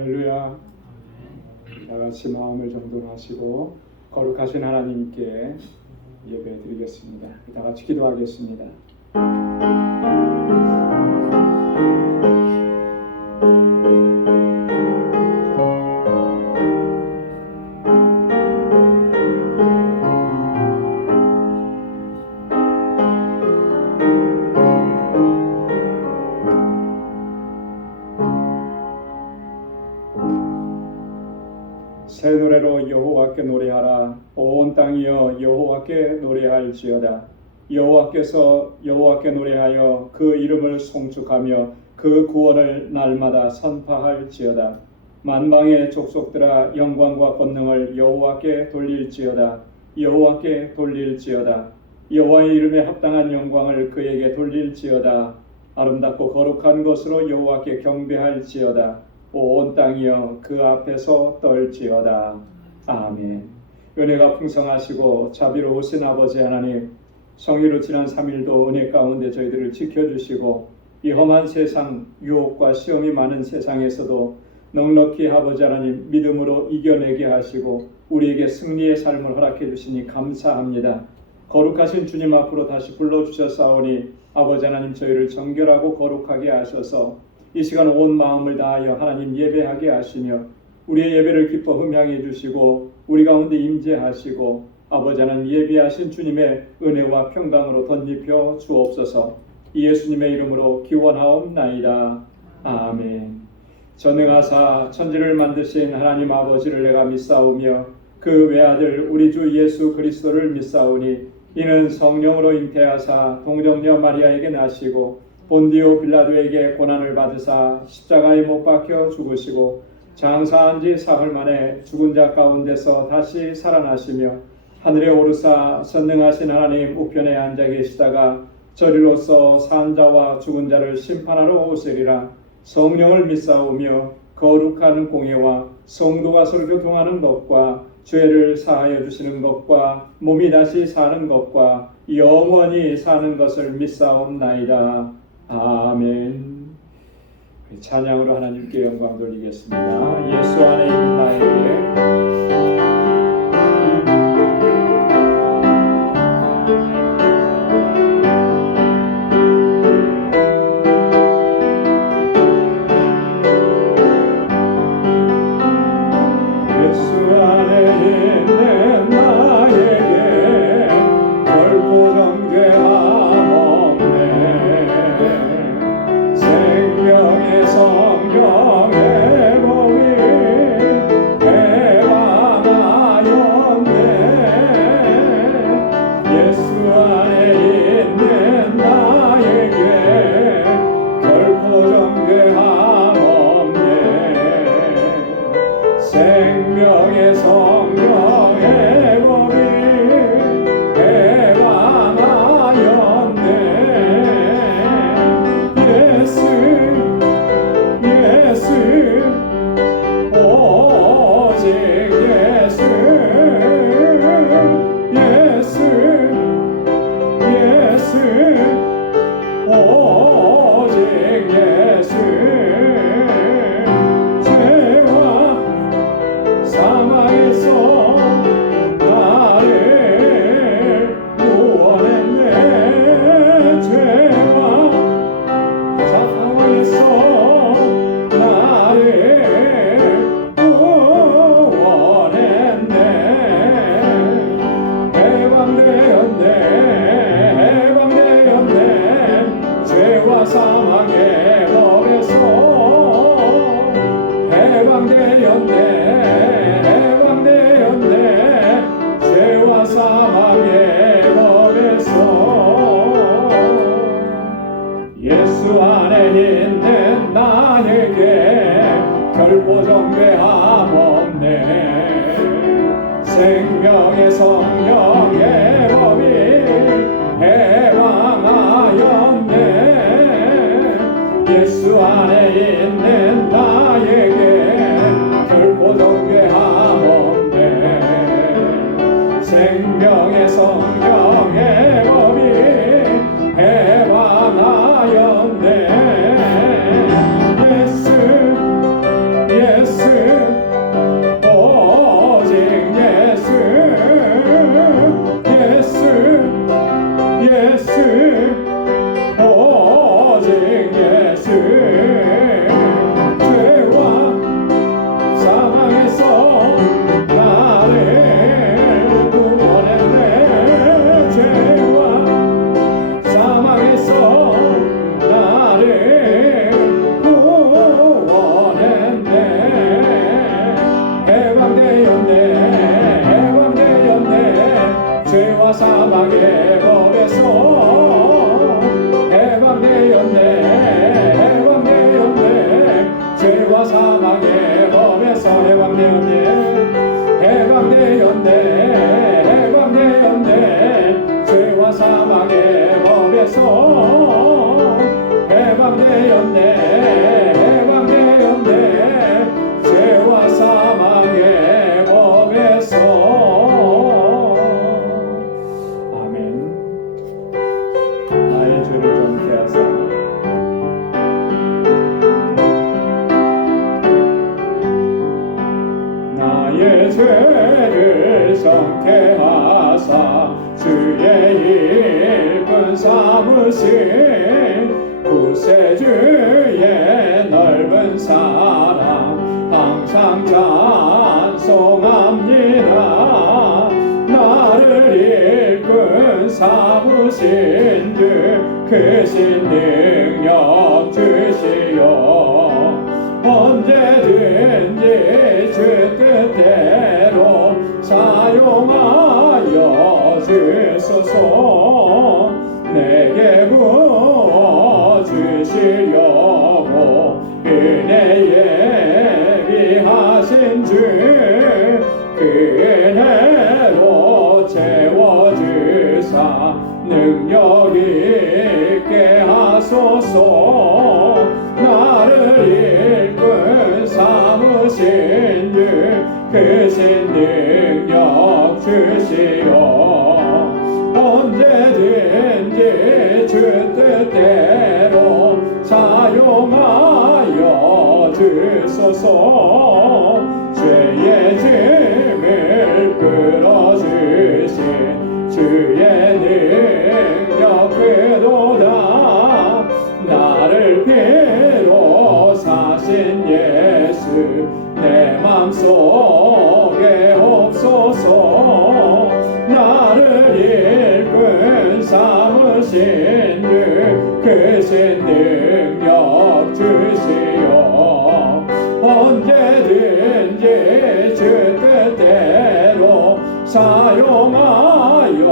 할렐루야. 다 같이 마음을 정돈하시고 거룩하신 하나님께 예배 드리겠습니다. 다 같이 기도하겠습니다. 새 노래로 여호와께 노래하라. 온 땅이여 여호와께 노래할지어다. 여호와께서 여호와께 노래하여 그 이름을 송축하며 그 구원을 날마다 선포할지어다. 만방의 족속들아 영광과 권능을 여호와께 돌릴지어다. 여호와께 돌릴지어다. 여호와의 이름에 합당한 영광을 그에게 돌릴지어다. 아름답고 거룩한 것으로 여호와께 경배할지어다. 온 땅이여 그 앞에서 떨지어다. 아멘. 은혜가 풍성하시고 자비로우신 아버지 하나님, 성의로 지난 3일도 은혜 가운데 저희들을 지켜주시고 이 험한 세상, 유혹과 시험이 많은 세상에서도 넉넉히 아버지 하나님 믿음으로 이겨내게 하시고 우리에게 승리의 삶을 허락해 주시니 감사합니다. 거룩하신 주님 앞으로 다시 불러주셨사오니 아버지 하나님 저희를 정결하고 거룩하게 하셔서 이 시간 온 마음을 다하여 하나님 예배하게 하시며 우리의 예배를 기뻐 흠향해 주시고 우리 가운데 임재하시고 아버지 하나님 예비하신 주님의 은혜와 평강으로 덧입혀 주옵소서. 예수님의 이름으로 기원하옵나이다. 아멘. 전능하사 천지를 만드신 하나님 아버지를 내가 믿사오며 그 외아들 우리 주 예수 그리스도를 믿사오니 이는 성령으로 잉태하사 동정녀 마리아에게 나시고 본디오 빌라도에게 고난을 받으사 십자가에 못 박혀 죽으시고 장사한 지 사흘 만에 죽은 자 가운데서 다시 살아나시며 하늘에 오르사 전능하신 하나님 우편에 앉아 계시다가 저리로서 산 자와 죽은 자를 심판하러 오시리라. 성령을 믿사오며 거룩한 공예와 성도가 서로 교통하는 것과 죄를 사하여 주시는 것과 몸이 다시 사는 것과 영원히 사는 것을 믿사옵나이다. 아멘. 찬양으로 하나님께 영광 돌리겠습니다. 예수 안에 있는 나에게 생명의 성령의 법이 해방하였네. 예수 예수 오직 예수 예수 예수 오직 예수 사망에서 나를 구원했네. 죄와 사망에서 나를 구원했네. 해방되었네. 해방되었네. 죄와 사망의 법에서 해방되었네. 죄와 사망의 법에서 예수 안에 있는 나에게 결코 정죄함 없네. 생명의 성령의 법이 해방하였네. 예수 안에 있는 나에게 결코 정죄함 없네. 생명의 성령의 법이 해방하였네. 예수 예수 나를 성케하사 주의 일꾼 삼으신 구세주의 넓은 사랑 항상 찬송합니다. 나를 일꾼 삼으신 주 크신 능력 주시오. 언제든지 주 뜻대로 사용하여 주소서. 내게 부어 주시려고 은혜에 비하신 주 그 은혜로 채워주사 능력 있게 하소서. 나를 일꾼 삼으신 주 크신 능력 주시오. 언제든지 주 뜻대로 사용하여 주소서. 죄의 짐을 끌어주신 주의 능력 그도다. 나를 피로 사신 예수 내 맘속에 없소서. 나를 일꾼 삼으신 주 크신 능력 주시오. 언제든지 주 뜻대로 사용하여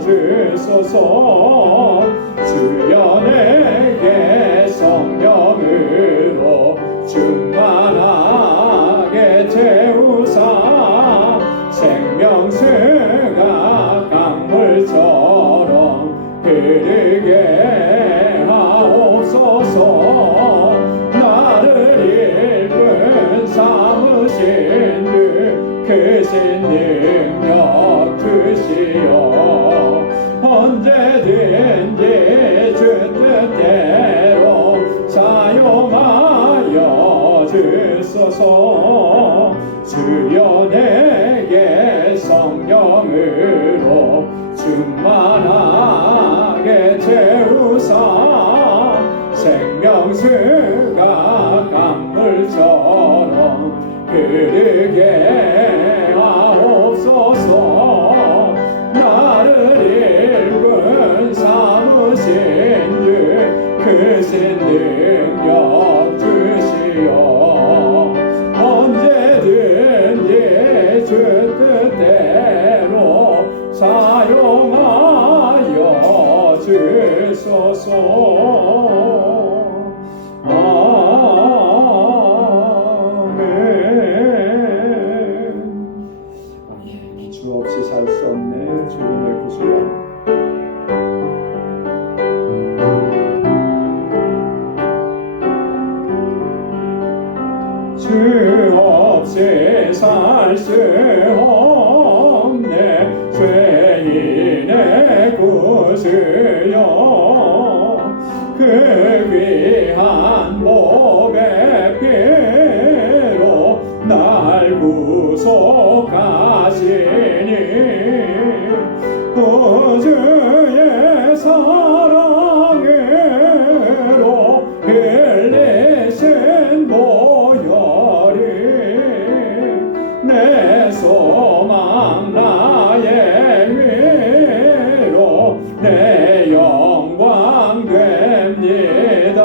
주소서. 주여 내게 성령으로 충만하게 채우사 생명수가 강물처럼 흐르게 하옵소서. 나를 일꾼 삼으신 주 크신 능력 주시오. 언제든지 주 뜻대로 사용하여 주소서. 주여 내게 성령으로 충만하게 채우사 생명수가 강물처럼 흐르게 하옵소서. 나를 일꾼 삼으신 주 크신 능력 주시오. 언제든지 주 뜻대로 사용하여 주소서. 아멘. 주 없이 살 수 없네. 주님의 구주여. 주 없이 살 수 없네. 죄인의 구주여. 그 귀한 몸의 피로 날 구속하시니 구주의 사랑으로 흘리신 보혈이 내 소망 나의 위로 내 영광 됩니다.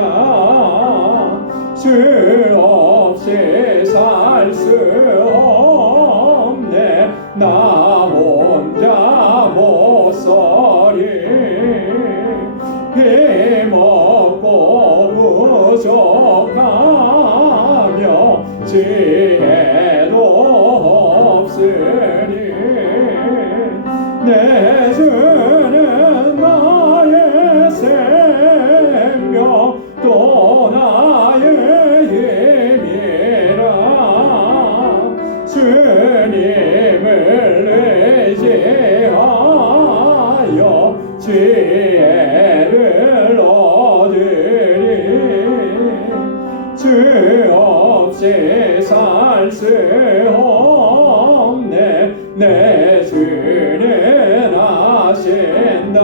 주 없이 살 수 없네. 나 혼자 못 서리. 힘없고 부족하며 지혜도 없으니 내 주는 나의 생명 또 나의 힘이라. 주님을 의지하여 지혜를 내 주는 아신다.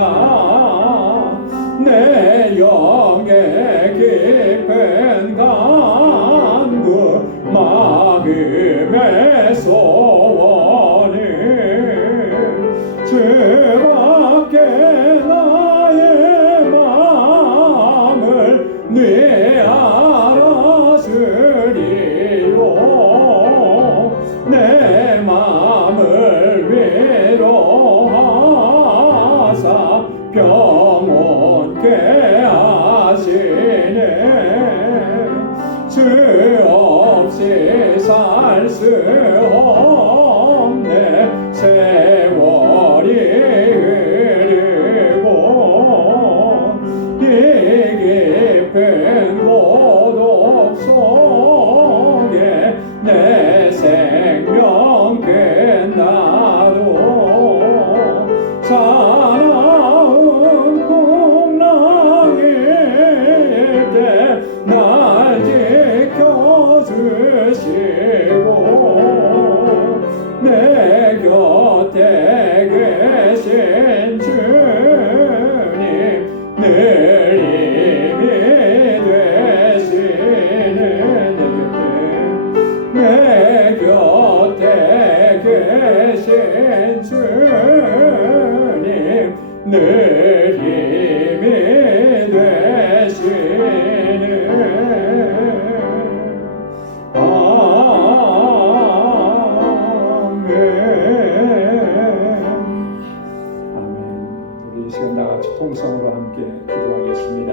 내 영의 깊은 간구 마음의 소원을 주밖에 나의 마음을 네 알아주리요. 내 마음을 위로하사 평온케 하시네. 주 없이 살 수 없네. 세월이 흐르고 이 깊은 고독 속에 내 생명 끝나도 사나운 풍랑일 때 날 지켜주시고 내 곁에 계신 주님 늘 힘이 되시는 내 곁에 계신 주님 늘 힘이 되시는 아멘. 아멘. 우리 이 시간 다 같이 통성으로 함께 기도하겠습니다.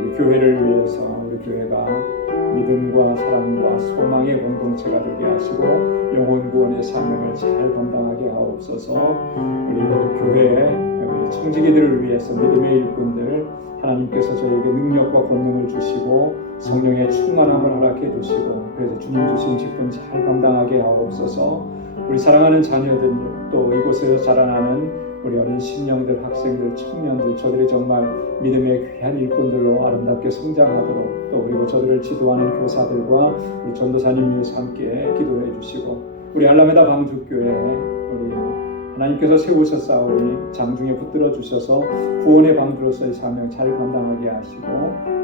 우리 교회를 위해서 우리 교회가 믿음과 사랑과 소망의 공동체가 되게 하시고 영혼 구원의 사명을 잘 감당하게 하옵소서. 우리 교회 우리 청지기들을 위해서 믿음의 일꾼들 하나님께서 저에게 능력과 권능을 주시고 성령의 충만함을 허락해 주시고 그래서 주님 주신 직분 잘 감당하게 하옵소서. 우리 사랑하는 자녀들 또 이곳에서 자라나는 우리 어린 신령들, 학생들, 청년들 저들이 정말 믿음의 귀한 일꾼들로 아름답게 성장하도록 또 그리고 저들을 지도하는 교사들과 우리 전도사님 위해서 함께 기도해 주시고 우리 알라메다 방주교회 우리 하나님께서 세우셨사오니 장중에 붙들어 주셔서 구원의 방주로서의 사명 잘 감당하게 하시고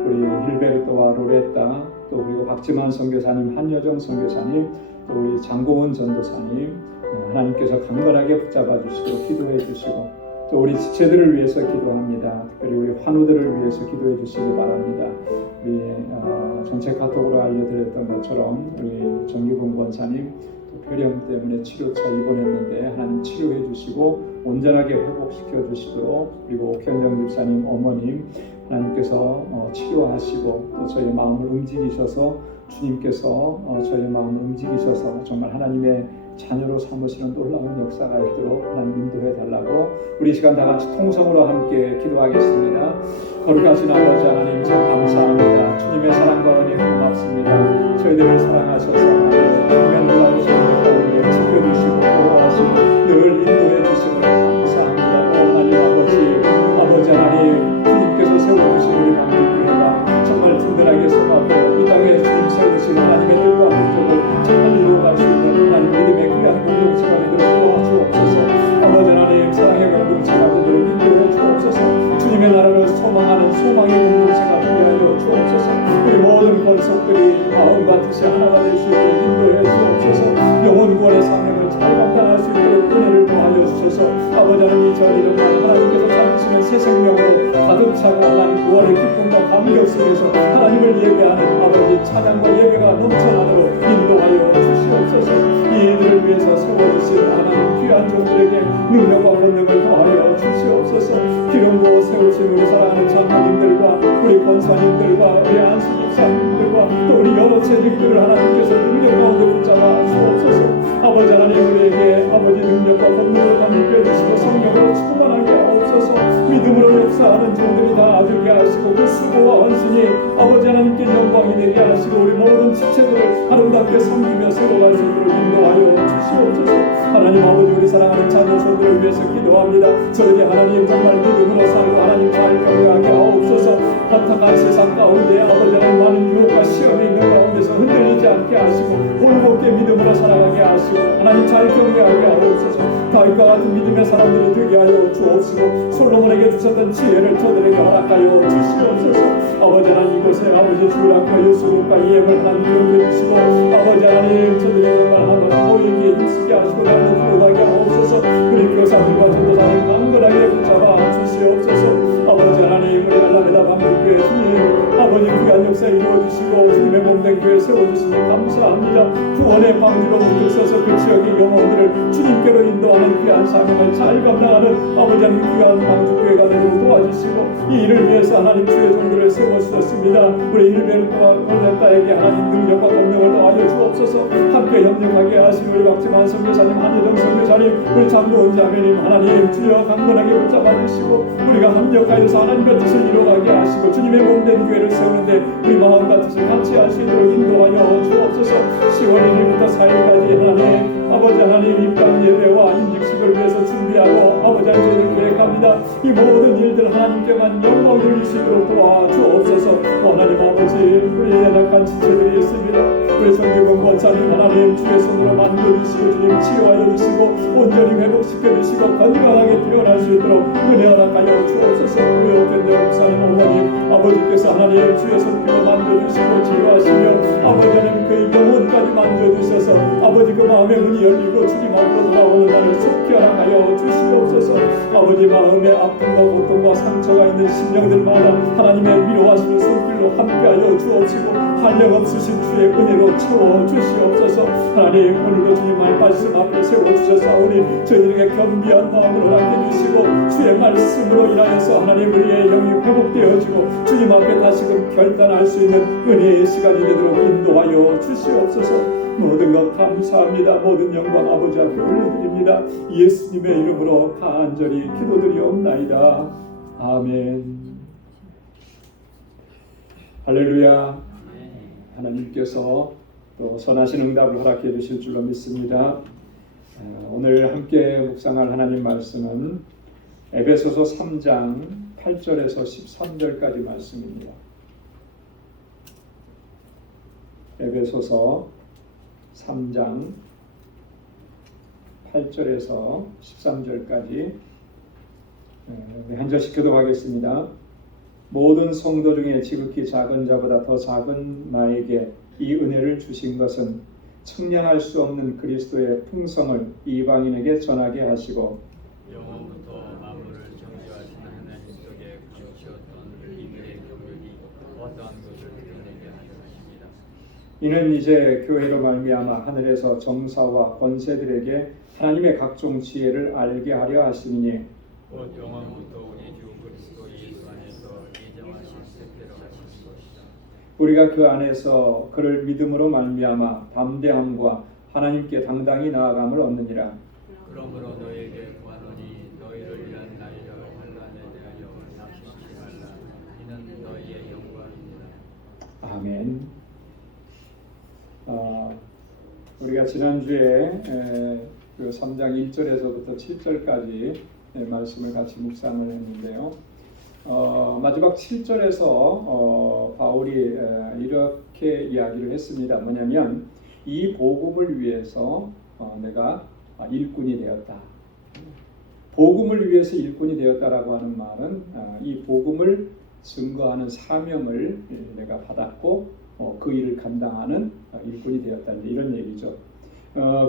우리 힐베르토와 로레타 또 그리고 박지만 선교사님, 한여정 선교사님 또 우리 장고은 전도사님 하나님께서 강건하게 붙잡아 주시고 기도해 주시고 또 우리 지체들을 위해서 기도합니다. 특별히 우리 환우들을 위해서 기도해 주시기 바랍니다. 우리 전체 카톡으로 알려드렸던 것처럼 우리 정규근 권사님 폐렴 때문에 치료차 입원했는데 하나님 치료해 주시고 온전하게 회복시켜 주시도록 그리고 옥현정 집사님 어머님 하나님께서 치료하시고 또 저희 마음을 움직이셔서 주님께서 저희 마음을 움직이셔서 정말 하나님의 자녀로 삼으시는 놀라운 역사가 있도록 하나님 인도해 달라고 우리 시간 다 같이 통성으로 함께 기도하겠습니다. 거룩하신 아버지 하나님 참 감사합니다. 주님의 사랑과 은혜 고맙습니다. 저희들을 사랑하셔서 하나님의 놀라우신 은혜 가운데 지켜주시고 보호하시고 늘 인도해 주시고 감사합니다. 하나님 아버지 하나님 주님께서 세워주신 우리 방주교회가 정말 든든하게 서가고 이 땅에 주님 세우신 하나님의 뜻과 목적을 잘 이루어갈 수 있는 하나님 믿음의 귀한 공동체가 되도록 도와주옵소서. 아버지 하나님 사랑의 공동체가 되도록 인도해 주옵소서. 주님의 나라를 소망하는 소망의 공동체가 되게 하여 주옵소서. 우리 모든 권속들이 마음과 뜻이 하나가 될 수 있도록 인도해 주옵소서. 영혼 구원의 사명을 잘 감당할 수 있도록 은혜를 더하여 주셔서 아버지 하나님 이 자리를 하나님께서 찾으시는 새 생명으로 가득 차고 하나님 구원의 기쁨과 감격 속에서 하나님을 예배하는 아버지 찬양과 예배가 넘쳐나도록 인도하여 주시옵소서. 이들을 위해서 세워주신 하나님 귀한 종들에게 능력과 권능을 더하여 주시옵소서. 기름 부어 세우신 우리 사랑하는 장로님들과 우리 권사님들과 우리 안수 집사님들과 또 우리 여러 재직들을 하나님께서 능력 가운데 붙잡아 주옵소서. 아버지 하나님 우리에게 아버지 능력과 권능을 담게 해주시고 성령으로 충만하게 하옵소서. 믿음으로 역사하는 종들이 다 되게 하시고 그 수고와 헌신이 아버지 하나님께 영광이 되게 하시고 우리 모든 지체들을 아름답게 섬기며 세워갈 수 있도록 인도하여 주시옵소서. 하나님 하나님 아버지 우리 사랑하는 자녀손들을 위해서 기도합니다. 저들이 하나님 정말 믿음으로 살고 하나님 잘 경외하게 하옵소서. 허탁한 세상 가운데 아버지 하나님 많은 유혹과 시험이 있는 가운데서 흔들리지 않게 하시고 올곧게 믿음으로 살아가게 하시고 하나님 잘 경외하게 하옵소서. 다윗과 같은 믿음의 사람들이 되게 하여 주옵시고 솔로몬에게 주셨던 지혜를 저들에게 허락하여 주시옵소서. 아버지 하나님 이곳에 아버지 주일학교 예수님과 예물 하나님 기록해 주시고 아버지 하나님 저들이 정말 하나님 모이기에 힘쓰게 하시고 나를 구하게 하옵소서. 우리 교사들과 전도사님 강건하게 붙잡아 주시옵소서. 아버지 하나님 우리 알라메다 방북교회 주님 아버지 귀한 역사 이루어주시고 주님의 몸된 교회 세워주시니 감사합니다. 구원의 방주로 문득 서서 그 지역의 영혼들을 주님께로 인도하는 귀한 사명을 잘 감당하는 아버지 하나님 귀한 방주교회가 되도록 도와주시고 이 일을 위해서 하나님 주의 종들을 세워주셨습니다. 우리 일베르토와 올레타에게 하나님 능력과 권능을 더하여 주옵소서. 함께 협력하게 하신 우리 박지만 선교사님 한희정 선교사님 우리 장로원 자매님 하나님 주여 강건하게 붙잡아 주시고 우리가 협력하여서 하나님의 뜻을 이루어가게 하시고 주님의 몸된 교회를 세우는데 우리 마음과 뜻을 같이 할 수 있도록 인도하여 주옵소서. 10월 1일부터 4일까지 하나님 아버지 하나님 입당 예배와 인직식을 위해서 준비하고 아버지 하나님 계획합니다. 이 모든 일들 하나님께만 영광 돌릴 수 있도록 도와주옵소서. 하나님 아버지 우리 연약한 지체들이 있습니다. 우리 성기봉 권사님 하나님 주의 손으로 만져주시고 주님 치료하여 주시고 온전히 회복시켜 주시고 건강하게 태어날 수 있도록 은혜 허락하여 주옵소서. 우리 어견대 목사님 어머님 아버지께서 하나님 주의 손길로 만져주시고 치료하시며 아버지 하나님 그 영혼까지 만져주셔서 아버지 그 마음의 문이 열리고 주님 앞으로 돌아오는 날을 속히 허락하여 주시옵소서. 아버지 마음의 아픔과 고통과 상처가 있는 심령들마다 하나님의 위로하시는 손길로 함께하여 주옵시고 한량없으신 주의 은혜로 채워주시옵소서. 하나님 오늘도 주님 말씀 앞에 세워주셨사오니 저희들에게 겸비한 마음을 허락해 주시고 주의 말씀으로 인하여서 하나님 우리의 영이 회복되어지고 주님 앞에 다시금 결단할 수 있는 은혜의 시간이 되도록 인도하여 주시옵소서. 모든 것 감사합니다. 모든 영광 아버지 앞에 올려드립니다. 예수님의 이름으로 간절히 기도드리옵나이다. 아멘. 할렐루야. 하나님께서 또 선하신 응답을 허락해 주실 줄로 믿습니다. 오늘 함께 묵상할 하나님 말씀은 에베소서 3장 8절에서 13절까지 말씀입니다. 에베소서 3장 8절에서 13절까지 한 절씩 교독하겠습니다. 모든 성도 중에 지극히 작은 자보다 더 작은 나에게 이 은혜를 주신 것은 측량할 수 없는 그리스도의 풍성을 이방인에게 전하게 하시고 영원부터 만물을 창조하신 하나님 속에 감추었던 비밀의 경륜이 어떠한 것을 드러내게 하셨습니다. 이는 이제 교회로 말미암아 하늘에서 정사와 권세들에게 하나님의 각종 지혜를 알게 하려 하시니 곧 영원부터 우리 주 그리스도 예수 안에서 예정하신 뜻대로 하신 것이다. 우리가 그 안에서 그를 믿음으로 말미암아 담대함과 하나님께 당당히 나아감을 얻느니라. 그러므로 너에게 구하노니 너희를 위한 나이를 환난에 대하여 낙심치 말라. 이는 너희의 영광입니다. 아멘. 우리가 지난주에 그 3장 1절에서부터 7절까지 말씀을 같이 묵상을 했는데요. 마지막 7절에서 바울이 이렇게 이야기를 했습니다. 뭐냐면 이 복음을 위해서 내가 일꾼이 되었다. 복음을 위해서 일꾼이 되었다라고 하는 말은 이 복음을 증거하는 사명을 내가 받았고 그 일을 감당하는 일꾼이 되었다. 이런 얘기죠.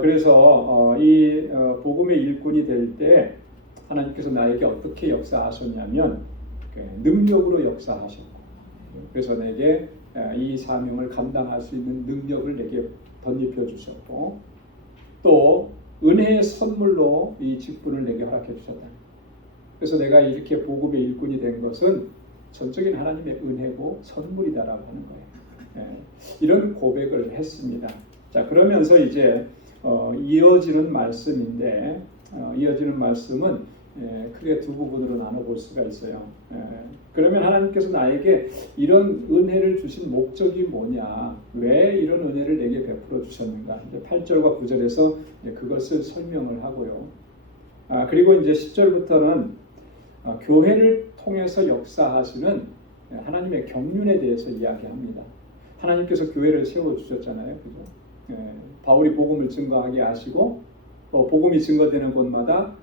그래서 이 복음의 일꾼이 될 때 하나님께서 나에게 어떻게 역사하셨냐면 능력으로 역사하셨고 그래서 내게 이 사명을 감당할 수 있는 능력을 내게 덧입혀 주셨고 또 은혜의 선물로 이 직분을 내게 허락해 주셨다. 그래서 내가 이렇게 복음의 일꾼이 된 것은 전적인 하나님의 은혜고 선물이다라고 하는 거예요. 이런 고백을 했습니다. 자, 그러면서 이제 이어지는 말씀인데 이어지는 말씀은 크게 두 부분으로 나눠볼 수가 있어요. 그러면 하나님께서 나에게 이런 은혜를 주신 목적이 뭐냐? 왜 이런 은혜를 내게 베풀어 주셨는가? 이제 8절과 9절에서 그것을 설명을 하고요. 그리고 이제 10절부터는 교회를 통해서 역사하시는 하나님의 경륜에 대해서 이야기합니다. 하나님께서 교회를 세워주셨잖아요. 그죠? 바울이 복음을 증거하게 하시고 복음이 증거되는 곳마다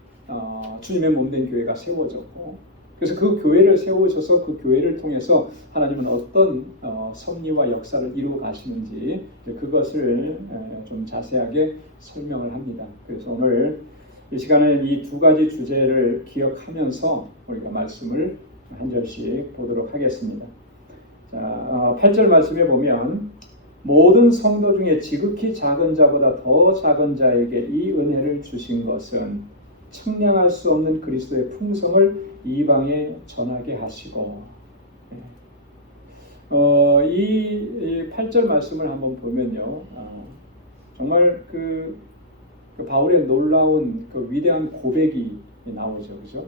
주님의 몸된 교회가 세워졌고, 그래서 그 교회를 세우셔서 그 교회를 통해서 하나님은 어떤 섭리와 역사를 이루어 가시는지 그것을 좀 자세하게 설명을 합니다. 그래서 오늘 이 시간에는 이 두 가지 주제를 기억하면서 우리가 말씀을 한 절씩 보도록 하겠습니다. 자, 8절 말씀에 보면 모든 성도 중에 지극히 작은 자보다 더 작은 자에게 이 은혜를 주신 것은 측량할 수 없는 그리스도의 풍성을 이방에 전하게 하시고, 이 8절 말씀을 한번 보면요, 정말 그 바울의 놀라운 그 위대한 고백이 나오죠, 그죠?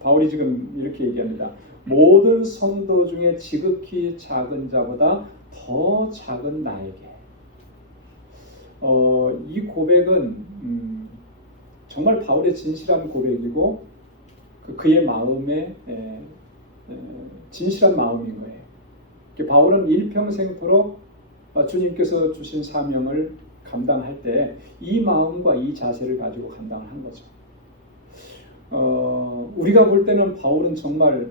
바울이 지금 이렇게 얘기합니다. 모든 성도 중에 지극히 작은 자보다 더 작은 나에게. 이 고백은 정말 바울의 진실한 고백이고 그의 마음의 진실한 마음인 거예요. 바울은 일평생토록 주님께서 주신 사명을 감당할 때 이 마음과 이 자세를 가지고 감당을 한 거죠. 우리가 볼 때는 바울은 정말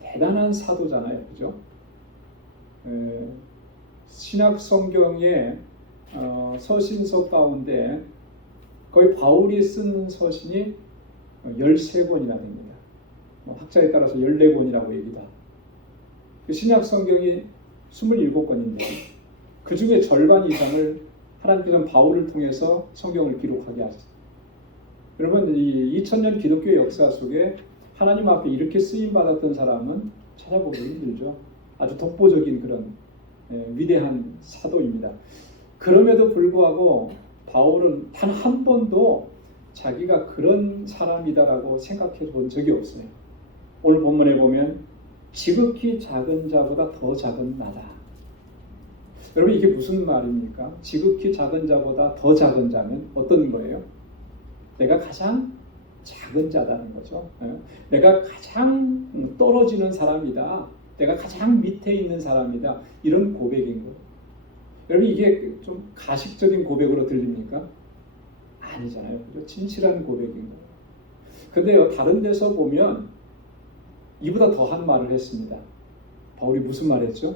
대단한 사도잖아요, 그죠? 신약 성경의 서신서 가운데 거의 바울이 쓴 서신이 13권이나 됩니다. 학자에 따라서 14권이라고 얘기도 하고, 신약 성경이 27권인데 그 중에 절반 이상을 하나님께서는 바울을 통해서 성경을 기록하게 하셨어요. 여러분, 이 2000년 기독교 역사 속에 하나님 앞에 이렇게 쓰임 받았던 사람은 찾아보기 힘들죠. 아주 독보적인 그런 위대한 사도입니다. 그럼에도 불구하고 바울은 단 한 번도 자기가 그런 사람이다라고 생각해 본 적이 없어요. 오늘 본문에 보면 지극히 작은 자보다 더 작은 나다. 여러분, 이게 무슨 말입니까? 지극히 작은 자보다 더 작은 자면 어떤 거예요? 내가 가장 작은 자다는 거죠. 내가 가장 떨어지는 사람이다. 내가 가장 밑에 있는 사람이다. 이런 고백인 거예요. 여러분, 이게 좀 가식적인 고백으로 들립니까? 아니잖아요. 그죠? 진실한 고백인 거예요. 근데요, 다른 데서 보면 이보다 더한 말을 했습니다. 바울이 무슨 말 했죠?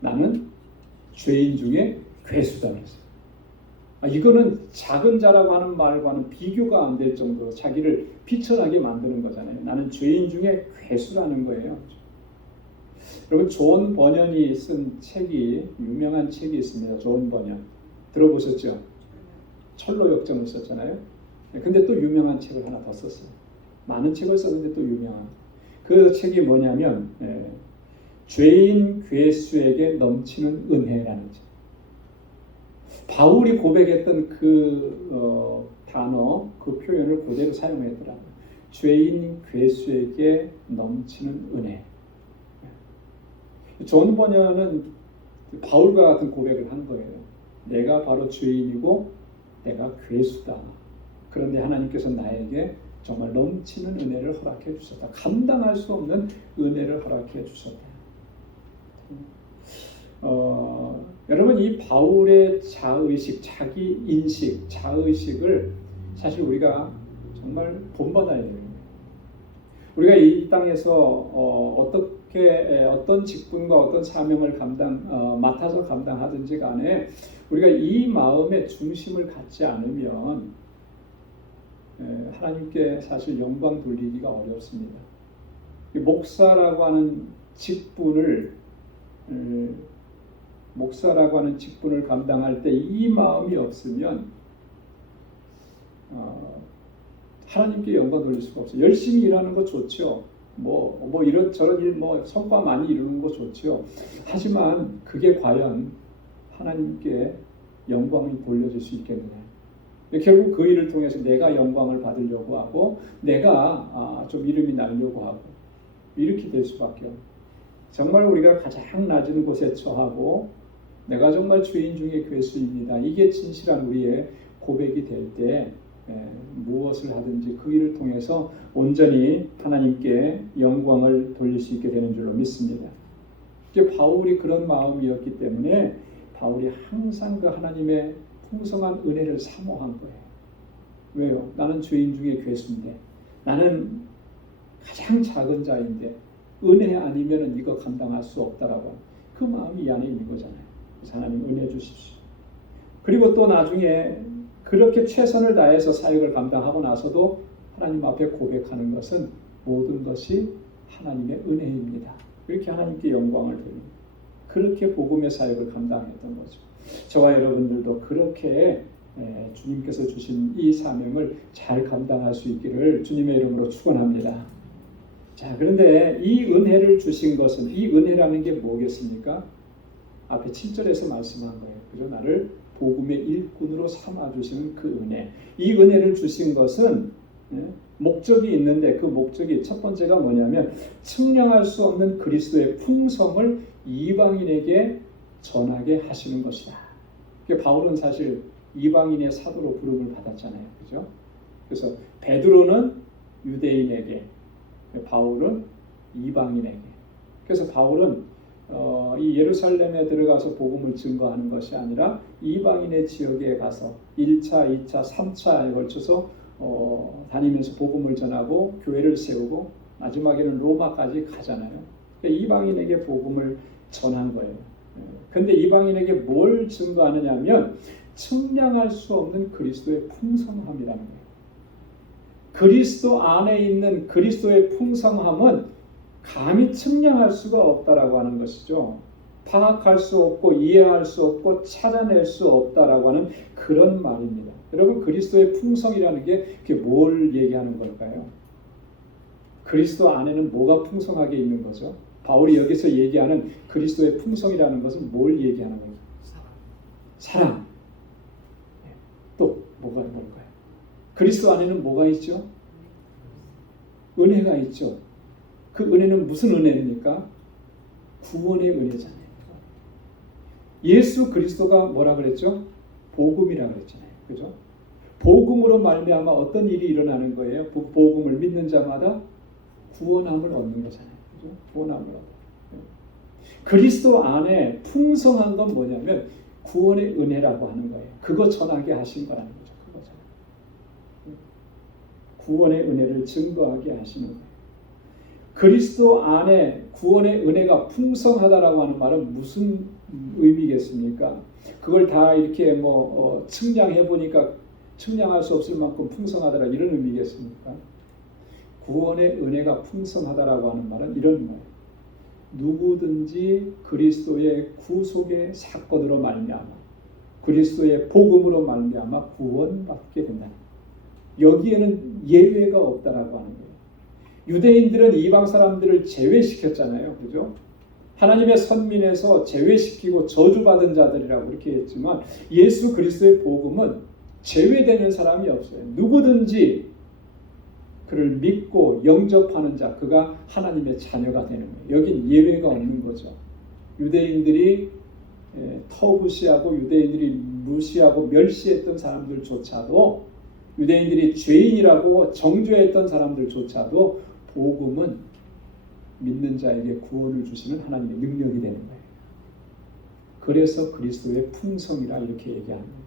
나는 죄인 중에 괴수다 했어요. 이거는 작은 자라고 하는 말과는 비교가 안 될 정도로 자기를 비천하게 만드는 거잖아요. 나는 죄인 중에 괴수라는 거예요. 여러분, 존 버년이 쓴 책이, 유명한 책이 있습니다. 존 버년 들어보셨죠? 철로 역정을 썼잖아요. 근데 또 유명한 책을 하나 더 썼어요. 많은 책을 썼는데 또 유명한 그 책이 뭐냐면 죄인 괴수에게 넘치는 은혜라는 책. 바울이 고백했던 그 단어, 그 표현을 그대로 사용했더라고요. 죄인 괴수에게 넘치는 은혜. 존 버년은 바울과 같은 고백을 한 거예요. 내가 바로 죄인이고 내가 괴수다. 그런데 하나님께서 나에게 정말 넘치는 은혜를 허락해 주셨다. 감당할 수 없는 은혜를 허락해 주셨다. 여러분, 이 바울의 자의식, 자기 인식, 자의식을 사실 우리가 정말 본받아야 돼요. 우리가 이 땅에서 어떻게 어떤 직분과 어떤 사명을 맡아서 감당하든지 간에 우리가 이 마음의 중심을 갖지 않으면 하나님께 사실 영광 돌리기가 어렵습니다. 목사라고 하는 직분을 감당할 때 이 마음이 없으면 하나님께 영광 돌릴 수가 없어요. 열심히 일하는 거 좋죠. 뭐 이런저런 일, 성과 많이 이루는 거 좋죠. 하지만 그게 과연 하나님께 영광이 돌려질 수 있겠느냐? 결국 그 일을 통해서 내가 영광을 받으려고 하고 내가 좀 이름이 나려고 하고 이렇게 될 수밖에 없어요. 정말 우리가 가장 낮은 곳에 처하고 내가 정말 죄인 중에 괴수입니다. 이게 진실한 우리의 고백이 될 때 무엇을 하든지 그 일을 통해서 온전히 하나님께 영광을 돌릴 수 있게 되는 줄로 믿습니다. 이게 바울이 그런 마음이었기 때문에 바울이 항상 그 하나님의 풍성한 은혜를 사모한 거예요. 왜요? 나는 죄인 중에 괴수인데, 나는 가장 작은 자인데 은혜 아니면 이거 감당할 수 없다라고 그 마음이 이 안에 있는 거잖아요. 그래서 하나님 은혜 주십시오. 그리고 또 나중에 그렇게 최선을 다해서 사역을 감당하고 나서도 하나님 앞에 고백하는 것은 모든 것이 하나님의 은혜입니다. 이렇게 하나님께 영광을 돌립니다. 그렇게 복음의 사역을 감당했던 거죠. 저와 여러분들도 그렇게 주님께서 주신 이 사명을 잘 감당할 수 있기를 주님의 이름으로 축원합니다. 자, 그런데 이 은혜를 주신 것은, 이 은혜라는 게 뭐겠습니까? 앞에 7절에서 말씀한 거예요. 그죠? 나를 복음의 일꾼으로 삼아주시는 그 은혜. 이 은혜를 주신 것은 목적이 있는데 그 목적이 첫 번째가 뭐냐면 측량할 수 없는 그리스도의 풍성을 이방인에게 전하게 하시는 것이다. 바울은 사실 이방인의 사도로 부름을 받았잖아요. 그죠? 그래서 베드로는 유대인에게, 바울은 이방인에게. 그래서 바울은 이 예루살렘에 들어가서 복음을 증거하는 것이 아니라 이방인의 지역에 가서 1차, 2차, 3차에 걸쳐서 다니면서 복음을 전하고 교회를 세우고 마지막에는 로마까지 가잖아요. 그러니까 이방인에게 복음을 전한 거예요. 근데 이방인에게 뭘 증거하느냐 하면 측량할 수 없는 그리스도의 풍성함이라는 거예요. 그리스도 안에 있는 그리스도의 풍성함은 감히 측량할 수가 없다라고 하는 것이죠. 파악할 수 없고 이해할 수 없고 찾아낼 수 없다라고 하는 그런 말입니다. 여러분, 그리스도의 풍성이라는 게 그게 뭘 얘기하는 걸까요? 그리스도 안에는 뭐가 풍성하게 있는 거죠? 바울이 여기서 얘기하는 그리스도의 풍성이라는 것은 뭘 얘기하는 걸까요? 사랑. 또 뭐가 뭘까요? 그리스도 안에는 뭐가 있죠? 은혜가 있죠. 그 은혜는 무슨 은혜입니까? 구원의 은혜잖아요. 예수 그리스도가 뭐라 그랬죠? 복음이라 그랬잖아요. 그죠? 복음으로 말미암아 어떤 일이 일어나는 거예요? 복음을 믿는 자마다 구원함을 얻는 거잖아요. 그죠? 구원함을 얻는. 그리스도 안에 풍성한 건 뭐냐면 구원의 은혜라고 하는 거예요. 그거 전하게 하신 거라는 거죠. 그거잖아요. 구원의 은혜를 증거하게 하시는 거예요. 그리스도 안에 구원의 은혜가 풍성하다라고 하는 말은 무슨 의미겠습니까? 그걸 다 이렇게 측량해 보니까 측량할 수 없을 만큼 풍성하다라 이런 의미겠습니까? 구원의 은혜가 풍성하다라고 하는 말은 이런 말이에요. 누구든지 그리스도의 구속의 사건으로 말미암아 그리스도의 복음으로 말미암아 구원받게 된다. 여기에는 예외가 없다라고 하는 거예요. 유대인들은 이방 사람들을 제외시켰잖아요. 그죠? 하나님의 선민에서 제외시키고 저주받은 자들이라고 이렇게 했지만 예수 그리스도의 복음은 제외되는 사람이 없어요. 누구든지 그를 믿고 영접하는 자, 그가 하나님의 자녀가 되는 거예요. 여긴 예외가 없는 거죠. 유대인들이 터부시하고 유대인들이 무시하고 멸시했던 사람들조차도 유대인들이 죄인이라고 정죄했던 사람들조차도 복음은 믿는 자에게 구원을 주시는 하나님의 능력이 되는 거예요. 그래서 그리스도의 풍성이라 이렇게 얘기합니다.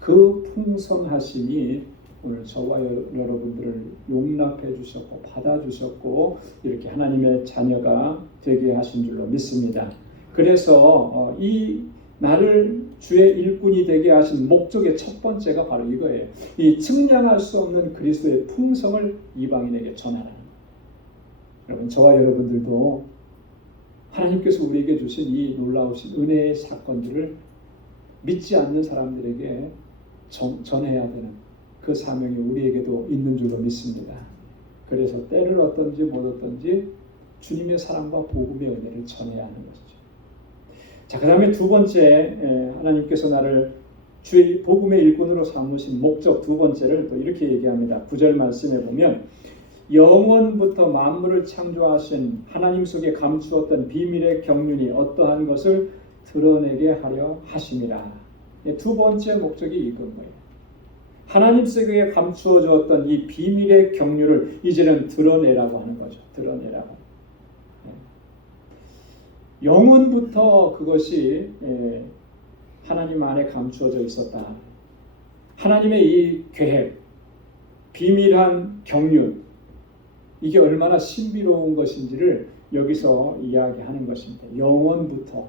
그 풍성하심이 오늘 저와 여러분들을 용납해 주셨고 받아주셨고 이렇게 하나님의 자녀가 되게 하신 줄로 믿습니다. 그래서 이 나를 주의 일꾼이 되게 하신 목적의 첫 번째가 바로 이거예요. 이 측량할 수 없는 그리스도의 풍성을 이방인에게 전하라는 거예요. 여러분, 저와 여러분들도 하나님께서 우리에게 주신 이 놀라우신 은혜의 사건들을 믿지 않는 사람들에게 전해야 되는 그 사명이 우리에게도 있는 줄로 믿습니다. 그래서 때를 어떤지 못 어떤지 주님의 사랑과 복음의 은혜를 전해야 하는 것이죠. 자, 그 다음에 두 번째, 하나님께서 나를 주의 복음의 일꾼으로 삼으신 목적 두 번째를 또 이렇게 얘기합니다. 9절 말씀에 보면 영원부터 만물을 창조하신 하나님 속에 감추었던 비밀의 경륜이 어떠한 것을 드러내게 하려 하심이라. 두 번째 목적이 이건 거예요. 하나님 속에 감추어졌던 이 비밀의 경륜을 이제는 드러내라고 하는 거죠. 드러내라고. 영원부터 그것이 하나님 안에 감추어져 있었다. 하나님의 이 계획, 비밀한 경륜, 이게 얼마나 신비로운 것인지를 여기서 이야기하는 것입니다. 영원부터.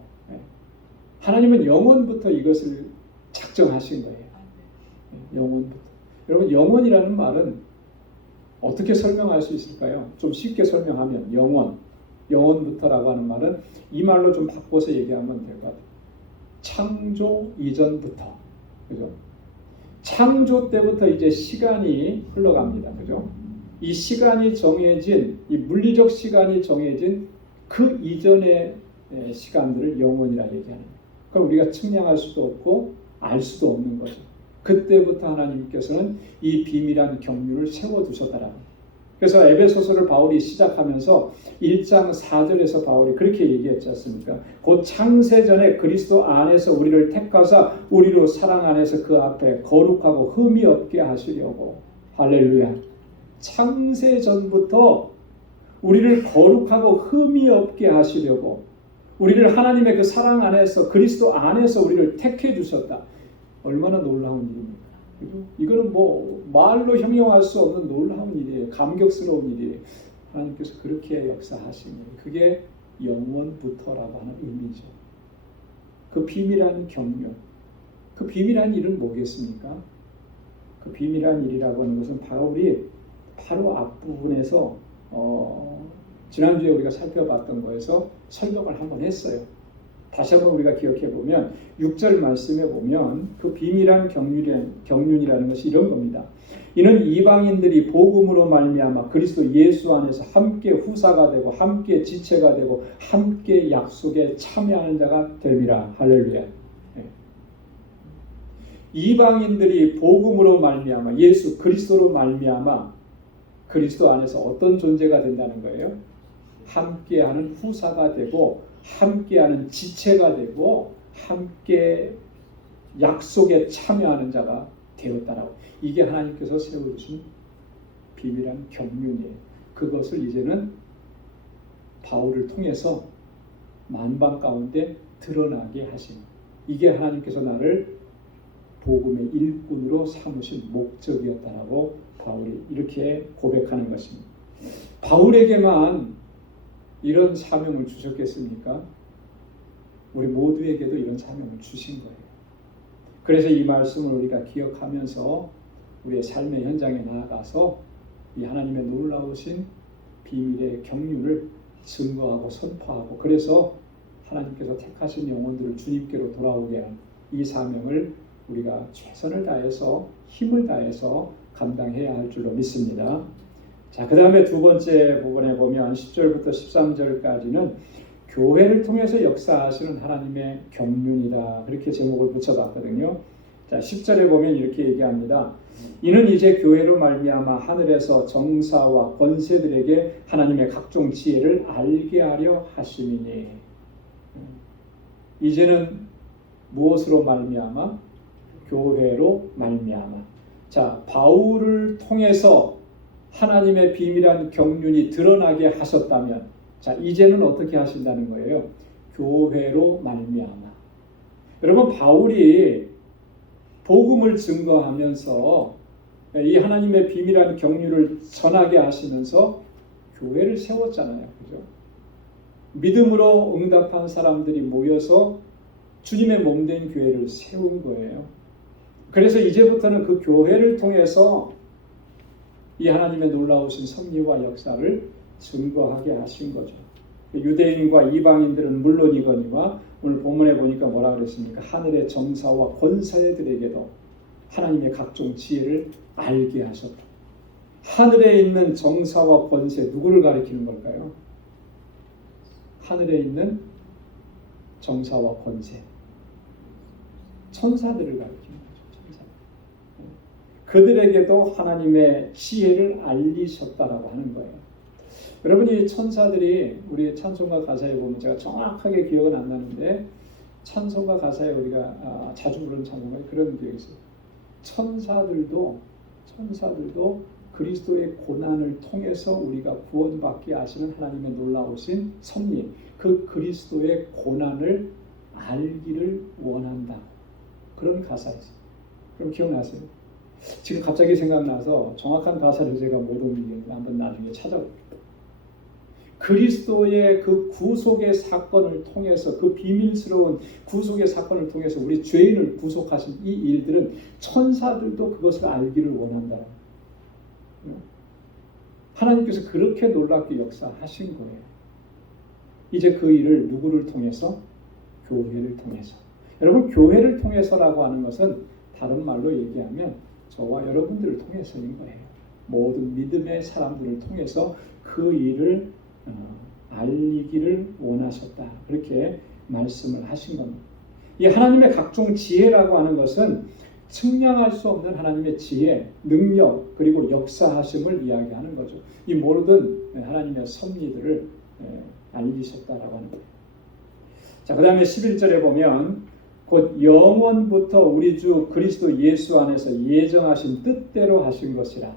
하나님은 영원부터 이것을 작정하신 거예요. 영원부터. 여러분, 영원이라는 말은 어떻게 설명할 수 있을까요? 좀 쉽게 설명하면 영원부터라고 하는 말은 이 말로 좀 바꿔서 얘기하면 될 것 같아요. 창조 이전부터. 그죠? 창조 때부터 이제 시간이 흘러갑니다. 그죠? 이 시간이 정해진, 이 물리적 시간이 정해진 그 이전의 시간들을 영원이라 얘기하는 거예요. 그럼 우리가 측량할 수도 없고 알 수도 없는 거죠. 그때부터 하나님께서는 이 비밀한 경륜을 세워두셨다라고. 그래서 에베소서를 바울이 시작하면서 1장 4절에서 바울이 그렇게 얘기했지 않습니까? 곧 창세전에 그리스도 안에서 우리를 택하사 우리로 사랑 안에서 그 앞에 거룩하고 흠이 없게 하시려고. 할렐루야. 창세전부터 우리를 거룩하고 흠이 없게 하시려고, 우리를 하나님의 그 사랑 안에서 그리스도 안에서 우리를 택해 주셨다. 얼마나 놀라운 일입니까? 이거는 뭐 말로 형용할 수 없는 놀라운 일이에요. 감격스러운 일이에요. 하나님께서 그렇게 역사하신 거예요. 그게 영원부터라고 하는 의미죠. 그 비밀한 경륜, 그 비밀한 일은 뭐겠습니까? 그 비밀한 일이라고 하는 것은 바로 앞부분에서 지난주에 우리가 살펴봤던 거에서 설명을 한번 했어요. 다시 한번 우리가 기억해 보면 6절 말씀에 보면 그 비밀한 경륜이라는 것이 이런 겁니다. 이는 이방인들이 복음으로 말미암아 그리스도 예수 안에서 함께 후사가 되고 함께 지체가 되고 함께 약속에 참여하는 자가 됨이라. 할렐루야. 이방인들이 복음으로 말미암아 예수 그리스도로 말미암아 그리스도 안에서 어떤 존재가 된다는 거예요? 함께하는 후사가 되고 함께하는 지체가 되고 함께 약속에 참여하는 자가 되었다라고. 이게 하나님께서 세워주신 비밀한 경륜이에요. 그것을 이제는 바울을 통해서 만방 가운데 드러나게 하신, 이게 하나님께서 나를 복음의 일꾼으로 삼으신 목적이었다라고 바울이 이렇게 고백하는 것입니다. 바울에게만 이런 사명을 주셨겠습니까? 우리 모두에게도 이런 사명을 주신 거예요. 그래서 이 말씀을 우리가 기억하면서 우리의 삶의 현장에 나아가서 이 하나님의 놀라우신 비밀의 경륜을 증거하고 선포하고, 그래서 하나님께서 택하신 영혼들을 주님께로 돌아오게 하는 이 사명을 우리가 최선을 다해서 힘을 다해서 감당해야 할 줄로 믿습니다. 자, 그 다음에 두 번째 부분에 보면 10절부터 13절까지는 교회를 통해서 역사하시는 하나님의 경륜이다, 그렇게 제목을 붙여봤거든요. 자, 10절에 보면 이렇게 얘기합니다. 이는 이제 교회로 말미암아 하늘에서 정사와 권세들에게 하나님의 각종 지혜를 알게 하려 하심이니. 이제는 무엇으로 말미암아? 교회로 말미암아. 자, 바울을 통해서 하나님의 비밀한 경륜이 드러나게 하셨다면, 자, 이제는 어떻게 하신다는 거예요? 교회로 말미암아. 여러분, 바울이 복음을 증거하면서 이 하나님의 비밀한 경륜을 전하게 하시면서 교회를 세웠잖아요. 그죠? 믿음으로 응답한 사람들이 모여서 주님의 몸된 교회를 세운 거예요. 그래서 이제부터는 그 교회를 통해서 이 하나님의 놀라우신 섭리와 역사를 증거하게 하신 거죠. 유대인과 이방인들은 물론이거니와 오늘 본문에 보니까 뭐라 그랬습니까? 하늘의 정사와 권세들에게도 하나님의 각종 지혜를 알게 하셨다. 하늘에 있는 정사와 권세, 누구를 가리키는 걸까요? 하늘에 있는 정사와 권세, 천사들을 가리키는 거죠. 그들에게도 하나님의 지혜를 알리셨다라고 하는 거예요. 여러분이 천사들이 우리 찬송가 가사에 보면 제가 정확하게 기억은 안 나는데 찬송가 가사에 우리가 자주 부르는 찬송가 그런 기억이 있어요. 천사들도 그리스도의 고난을 통해서 우리가 구원받게 하시는 하나님의 놀라우신 섭리, 그 그리스도의 고난을 알기를 원한다. 그런 가사였어요. 그럼 기억나세요? 지금 갑자기 생각나서 정확한 가사를 제가 못 옮기겠는데 한번 나중에 찾아볼게요. 그리스도의 그 구속의 사건을 통해서, 그 비밀스러운 구속의 사건을 통해서 우리 죄인을 구속하신 이 일들은 천사들도 그것을 알기를 원한다. 하나님께서 그렇게 놀랍게 역사하신 거예요. 이제 그 일을 누구를 통해서? 교회를 통해서. 여러분, 교회를 통해서라고 하는 것은 다른 말로 얘기하면 저와 여러분들을 통해서인 거예요. 모든 믿음의 사람들을 통해서 그 일을 알리기를 원하셨다. 그렇게 말씀을 하신 겁니다. 이 하나님의 각종 지혜라고 하는 것은 측량할 수 없는 하나님의 지혜, 능력, 그리고 역사하심을 이야기하는 거죠. 이 모든 하나님의 섭리들을 알리셨다라고 하는 거예요. 자, 그 다음에 11절에 보면 곧 영원부터 우리 주 그리스도 예수 안에서 예정하신 뜻대로 하신 것이라.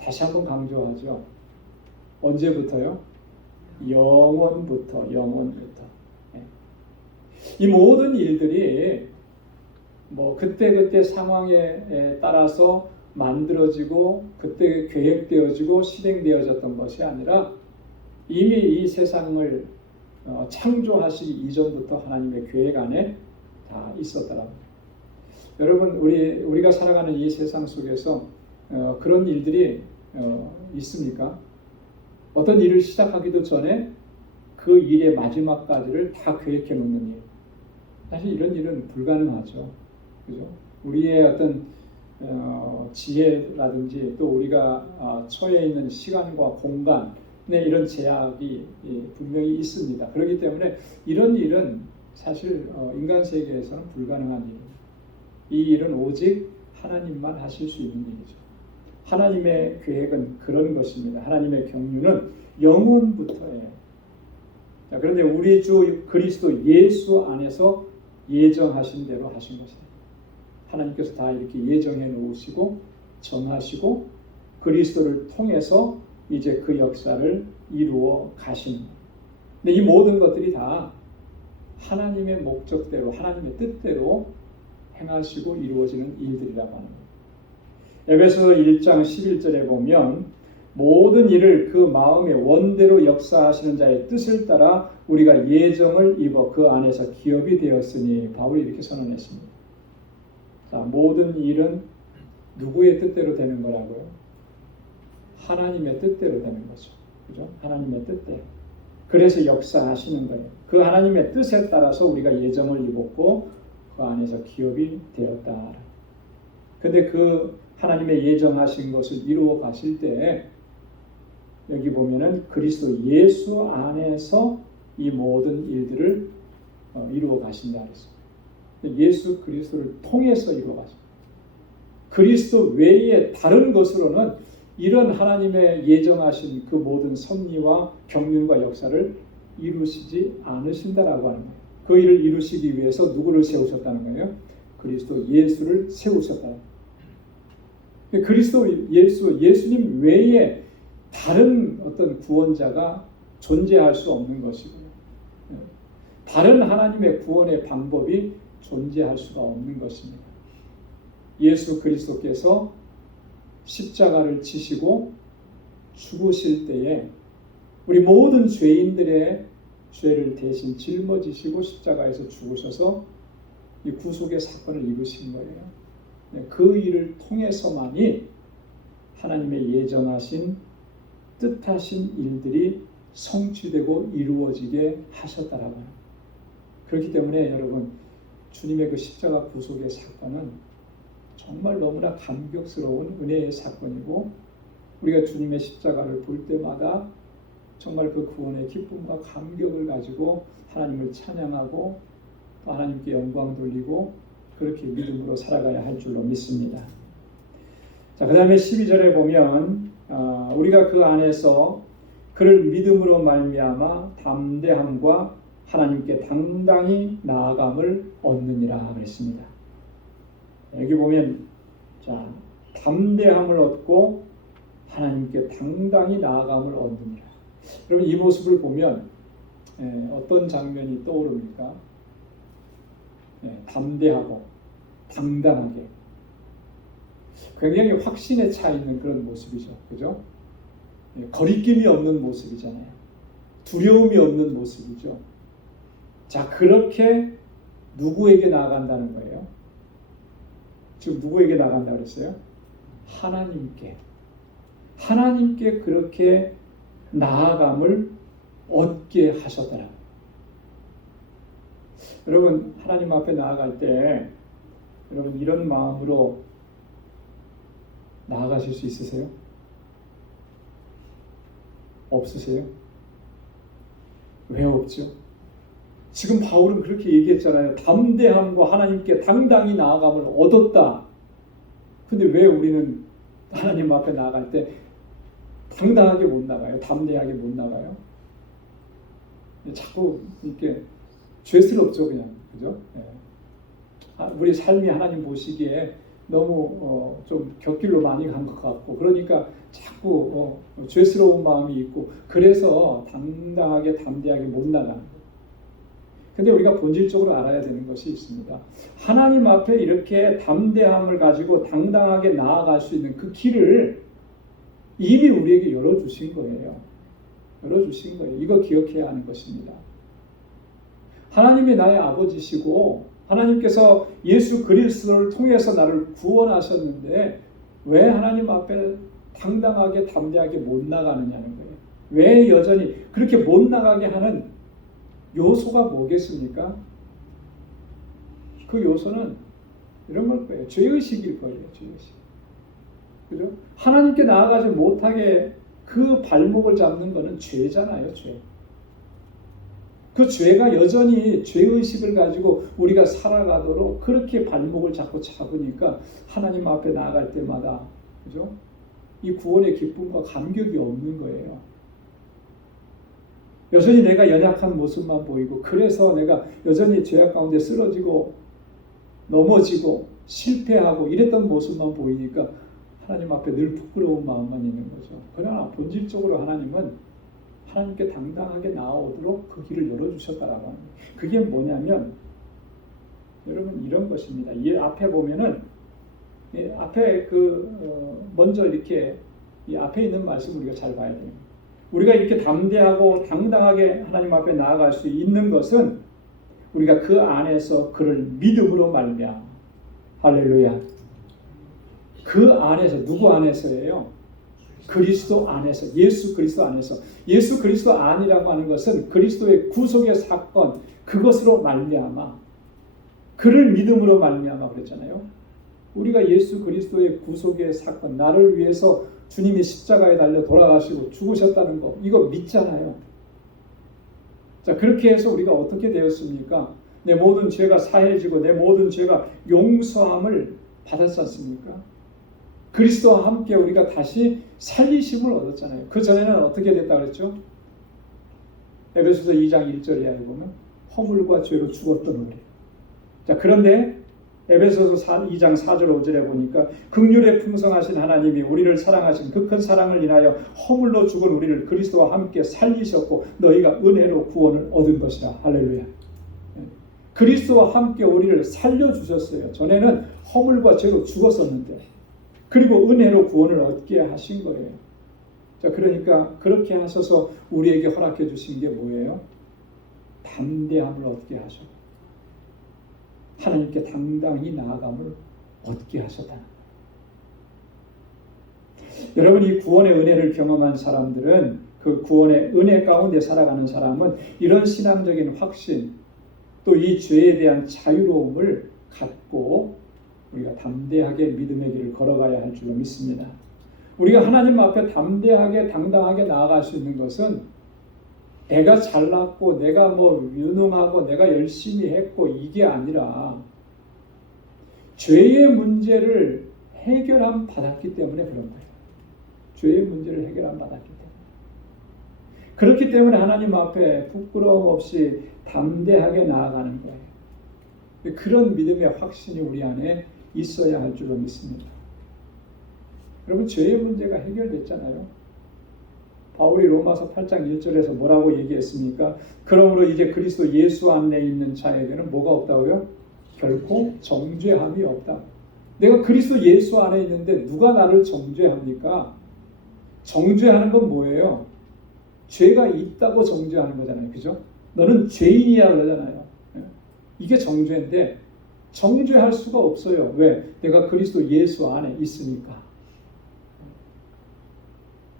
다시 한번 강조하죠. 언제부터요? 영원부터. 이 모든 일들이 그때 상황에 따라서 만들어지고 그때 계획되어지고 실행되어졌던 것이 아니라 이미 이 세상을 창조하시기 이전부터 하나님의 계획 안에 다 있었더라고요. 여러분, 우리가 살아가는 이 세상 속에서 그런 일들이 있습니까? 어떤 일을 시작하기도 전에 그 일의 마지막까지를 다 계획해 놓는 일. 사실 이런 일은 불가능하죠. 그죠? 우리의 어떤 지혜라든지 또 우리가 처해 있는 시간과 공간에 이런 제약이 분명히 있습니다. 그렇기 때문에 이런 일은 사실 인간 세계에서는 불가능한 일입니다. 이 일은 오직 하나님만 하실 수 있는 일이죠. 하나님의 계획은 그런 것입니다. 하나님의 경륜은 영원부터예요. 자, 그런데 우리 주 그리스도 예수 안에서 예정하신 대로 하신 것입니다. 하나님께서 다 이렇게 예정해 놓으시고 정하시고 그리스도를 통해서 이제 그 역사를 이루어 가십니다. 근데 이 모든 것들이 다 하나님의 목적대로, 하나님의 뜻대로 행하시고 이루어지는 일들이라고 하는 거예요. 에베소 1장 11절에 보면 모든 일을 그 마음의 원대로 역사하시는 자의 뜻을 따라 우리가 예정을 입어 그 안에서 기업이 되었으니, 바울이 이렇게 선언했습니다. 자, 모든 일은 누구의 뜻대로 되는 거라고요? 하나님의 뜻대로 되는 거죠. 그죠? 하나님의 뜻대로. 그래서 역사하시는 거예요. 그 하나님의 뜻에 따라서 우리가 예정을 입었고 그 안에서 기업이 되었다. 근데 그 하나님의 예정하신 것을 이루어 가실 때 여기 보면은 그리스도 예수 안에서 이 모든 일들을 이루어 가신다 그랬어요. 예수 그리스도를 통해서 이루어 가십니다. 그리스도 외에 다른 것으로는 이런 하나님의 예정하신 그 모든 섭리와 경륜과 역사를 이루시지 않으신다라고 하는 거예요. 그 일을 이루시기 위해서 누구를 세우셨다는 거예요? 그리스도 예수를 세우셨다. 그리스도 예수님 외에 다른 어떤 구원자가 존재할 수 없는 것이고요. 다른 하나님의 구원의 방법이 존재할 수가 없는 것입니다. 예수 그리스도께서 십자가를 지시고 죽으실 때에 우리 모든 죄인들의 죄를 대신 짊어지시고 십자가에서 죽으셔서 이 구속의 사건을 이루신 거예요. 그 일을 통해서만이 하나님의 예정하신 뜻하신 일들이 성취되고 이루어지게 하셨다라고 합니다. 그렇기 때문에 여러분, 주님의 그 십자가 구속의 사건은 정말 너무나 감격스러운 은혜의 사건이고, 우리가 주님의 십자가를 볼 때마다 정말 그 구원의 기쁨과 감격을 가지고 하나님을 찬양하고 또 하나님께 영광 돌리고 그렇게 믿음으로 살아가야 할 줄로 믿습니다. 자, 그 다음에 12절에 보면 우리가 그 안에서 그를 믿음으로 말미암아 담대함과 하나님께 당당히 나아감을 얻느니라 그랬습니다. 여기 보면 자, 담대함을 얻고 하나님께 당당히 나아감을 얻느니라. 여러분 이 모습을 보면 어떤 장면이 떠오릅니까? 담대하고 당당하게 굉장히 확신에 차 있는 그런 모습이죠. 그죠? 거리낌이 없는 모습이잖아요. 두려움이 없는 모습이죠. 자, 그렇게 누구에게 나아간다는 거예요? 지금 누구에게 나간다 그랬어요? 하나님께. 하나님께 그렇게 나아감을 얻게 하셨더라. 여러분 하나님 앞에 나아갈 때 여러분 이런 마음으로 나아가실 수 있으세요? 없으세요? 왜 없죠? 지금 바울은 그렇게 얘기했잖아요. 담대함과 하나님께 당당히 나아감을 얻었다. 근데 왜 우리는 하나님 앞에 나아갈 때 당당하게 못 나가요? 담대하게 못 나가요? 자꾸 이렇게 죄스럽죠, 그냥. 그죠? 우리 삶이 하나님 보시기에 너무 좀 곁길로 많이 간 것 같고, 그러니까 자꾸 죄스러운 마음이 있고, 그래서 당당하게 담대하게 못 나가는 거예요. 근데 우리가 본질적으로 알아야 되는 것이 있습니다. 하나님 앞에 이렇게 담대함을 가지고 당당하게 나아갈 수 있는 그 길을 이미 우리에게 열어주신 거예요. 열어주신 거예요. 이거 기억해야 하는 것입니다. 하나님이 나의 아버지시고 하나님께서 예수 그리스도를 통해서 나를 구원하셨는데 왜 하나님 앞에 당당하게 담대하게 못 나가느냐는 거예요. 왜 여전히 그렇게 못 나가게 하는 요소가 뭐겠습니까? 그 요소는 이런 걸 거예요. 죄의식일 거예요. 죄의식. 그죠? 하나님께 나아가지 못하게 그 발목을 잡는 것은 죄잖아요. 죄. 그 죄가 여전히 죄의식을 가지고 우리가 살아가도록 그렇게 발목을 자꾸 잡으니까 하나님 앞에 나아갈 때마다 그죠? 이 구원의 기쁨과 감격이 없는 거예요. 여전히 내가 연약한 모습만 보이고 그래서 내가 여전히 죄악 가운데 쓰러지고 넘어지고 실패하고 이랬던 모습만 보이니까 하나님 앞에 늘 부끄러운 마음만 있는 거죠. 그러나 본질적으로 하나님은 하나님께 당당하게 나아오도록 그 길을 열어주셨다라고 하는 거예요. 그게 뭐냐면 여러분 이런 것입니다. 이 앞에 보면은 앞에 먼저 이렇게 이 앞에 있는 말씀 우리가 잘 봐야 돼요. 우리가 이렇게 담대하고 당당하게 하나님 앞에 나아갈 수 있는 것은 우리가 그 안에서 그를 믿음으로 말미암아. 할렐루야. 그 안에서 누구 안에서예요? 그리스도 안에서, 예수 그리스도 안에서. 예수 그리스도 안이라고 하는 것은 그리스도의 구속의 사건, 그것으로 말미암아. 그를 믿음으로 말미암아 그랬잖아요. 우리가 예수 그리스도의 구속의 사건, 나를 위해서 주님이 십자가에 달려 돌아가시고 죽으셨다는 거, 이거 믿잖아요. 자, 그렇게 해서 우리가 어떻게 되었습니까? 내 모든 죄가 사해지고 내 모든 죄가 용서함을 받았지 않습니까? 그리스도와 함께 우리가 다시 살리심을 얻었잖아요. 그 전에는 어떻게 됐다 그랬죠? 에베소서 2장 1절에 보면 허물과 죄로 죽었던 우리. 자, 그런데 에베소서 2장 4절 5절에 보니까 긍휼에 풍성하신 하나님이 우리를 사랑하신 그 큰 사랑을 인하여 허물로 죽은 우리를 그리스도와 함께 살리셨고 너희가 은혜로 구원을 얻은 것이라. 할렐루야. 그리스도와 함께 우리를 살려주셨어요. 전에는 허물과 죄로 죽었었는데 그리고 은혜로 구원을 얻게 하신 거예요. 자, 그러니까 그렇게 하셔서 우리에게 허락해 주신 게 뭐예요? 담대함을 얻게 하셔. 하나님께 당당히 나아감을 얻게 하셨다. 여러분, 이 구원의 은혜를 경험한 사람들은, 그 구원의 은혜 가운데 살아가는 사람은 이런 신앙적인 확신, 또 이 죄에 대한 자유로움을 갖고 우리가 담대하게 믿음의 길을 걸어가야 할 줄로 믿습니다. 우리가 하나님 앞에 담대하게 당당하게 나아갈 수 있는 것은 내가 잘났고 내가 뭐 유능하고 내가 열심히 했고 이게 아니라 죄의 문제를 해결함 받았기 때문에 그런 거예요. 죄의 문제를 해결함 받았기 때문에. 그렇기 때문에 하나님 앞에 부끄러움 없이 담대하게 나아가는 거예요. 그런 믿음의 확신이 우리 안에 있어야 할 줄로 믿습니다. 여러분, 죄의 문제가 해결됐잖아요. 바울이 로마서 8장 1절에서 뭐라고 얘기했습니까? 그러므로 이제 그리스도 예수 안에 있는 자에게는 뭐가 없다고요? 결코 정죄함이 없다. 내가 그리스도 예수 안에 있는데 누가 나를 정죄합니까? 정죄하는 건 뭐예요? 죄가 있다고 정죄하는 거잖아요. 그죠? 너는 죄인이야 그러잖아요. 이게 정죄인데 정죄할 수가 없어요. 왜? 내가 그리스도 예수 안에 있으니까.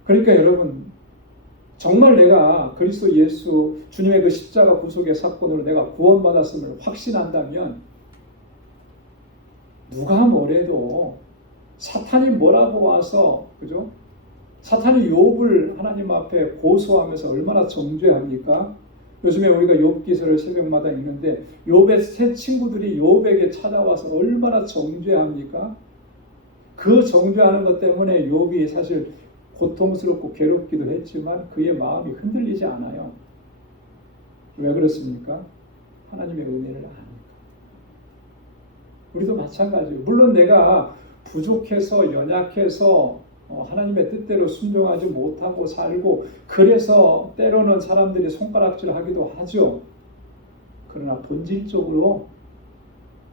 그러니까 여러분, 정말 내가 그리스도 예수 주님의 그 십자가 구속의 사건으로 내가 구원받았음을 확신한다면 누가 뭐래도 사탄이 뭐라고 와서, 그죠? 사탄이 욥을 하나님 앞에 고소하면서 얼마나 정죄합니까? 요즘에 우리가 욥 기서를 새벽마다 읽는데 욥의 세 친구들이 욥에게 찾아와서 얼마나 정죄합니까? 그 정죄하는 것 때문에 욥이 사실 고통스럽고 괴롭기도 했지만 그의 마음이 흔들리지 않아요. 왜 그렇습니까? 하나님의 은혜를 아니까. 우리도 마찬가지예요. 물론 내가 부족해서 연약해서 하나님의 뜻대로 순종하지 못하고 살고 그래서 때로는 사람들이 손가락질하기도 하죠. 그러나 본질적으로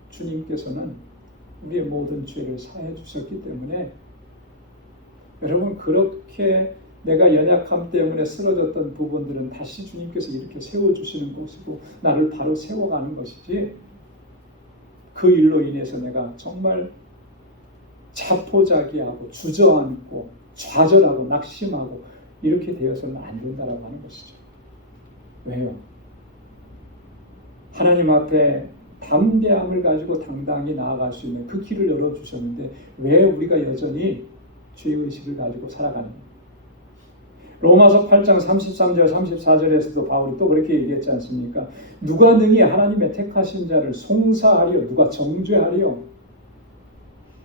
주님께서는 우리의 모든 죄를 사해 주셨기 때문에 여러분, 그렇게 내가 연약함 때문에 쓰러졌던 부분들은 다시 주님께서 이렇게 세워주시는 것이고 나를 바로 세워가는 것이지, 그 일로 인해서 내가 정말 자포자기하고 주저앉고 좌절하고 낙심하고 이렇게 되어서는 안 된다라고 하는 것이죠. 왜요? 하나님 앞에 담대함을 가지고 당당히 나아갈 수 있는 그 길을 열어주셨는데 왜 우리가 여전히 죄의식을 가지고 살아가는 거예요? 로마서 8장 33절 34절에서도 바울이 또 그렇게 얘기했지 않습니까? 누가 능히 하나님의 택하신 자를 송사하리요? 누가 정죄하리요?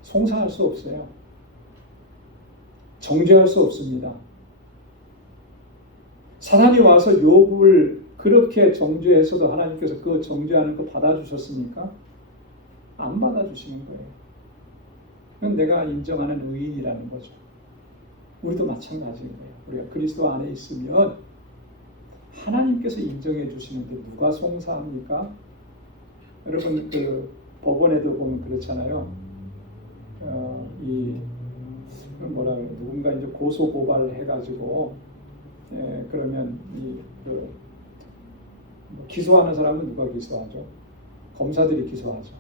송사할 수 없어요. 정죄할 수 없습니다. 사단이 와서 욥을 그렇게 정죄해서도 하나님께서 그 정죄하는 거 받아주셨습니까? 안 받아주시는 거예요. 그건 내가 인정하는 의인이라는 거죠. 우리도 마찬가지인 거예요. 우리가 그리스도 안에 있으면 하나님께서 인정해 주시는데 누가 송사합니까? 여러분, 그 법원에도 보면 그렇잖아요. 누군가 이제 고소 고발을 해가지고 그러면 기소하는 사람은 누가 기소하죠? 검사들이 기소하죠.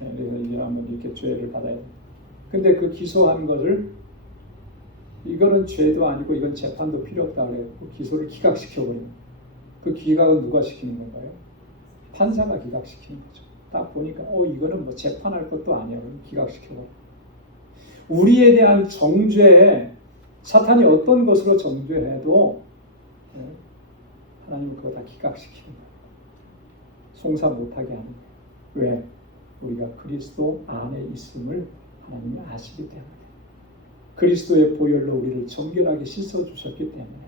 그래서 이제 한번 이렇게 죄를 받아야 돼. 근데 그 기소한 것을 이거는 죄도 아니고 이건 재판도 필요 없다 그래요. 기소를 기각시켜버리는. 그 기각은 누가 시키는 건가요? 판사가 기각시키는 거죠. 딱 보니까 이거는 뭐 재판할 것도 아니야. 그럼 기각시켜버려. 우리에 대한 정죄에 사탄이 어떤 것으로 정죄해도 하나님은 그거 다 기각시키는 거예요. 송사 못하게 하는 거예요. 왜? 우리가 그리스도 안에 있음을 하나님이 아시기 때문에, 그리스도의 보혈로 우리를 정결하게 씻어주셨기 때문에,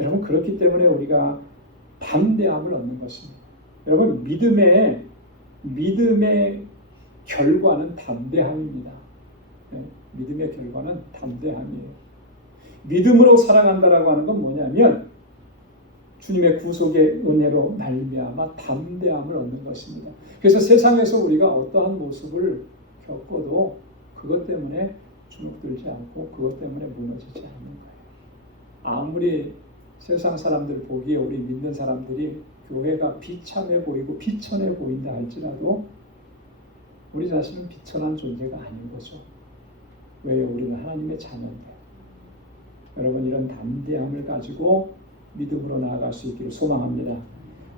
여러분, 그렇기 때문에 우리가 담대함을 얻는 것입니다. 여러분, 믿음의 결과는 담대함입니다. 믿음의 결과는 담대함이에요. 믿음으로 살아간다라고 하는 건 뭐냐면 주님의 구속의 은혜로 말미암아 담대함을 얻는 것입니다. 그래서 세상에서 우리가 어떠한 모습을 겪어도 그것 때문에 주눅들지 않고 그것 때문에 무너지지 않는 거예요. 아무리 세상 사람들 보기에 우리 믿는 사람들이 교회가 비참해 보이고 비천해 보인다 할지라도 우리 자신은 비천한 존재가 아닌 거죠. 왜요? 우리는 하나님의 자녀인데요. 여러분, 이런 담대함을 가지고 믿음으로 나아갈 수 있기를 소망합니다.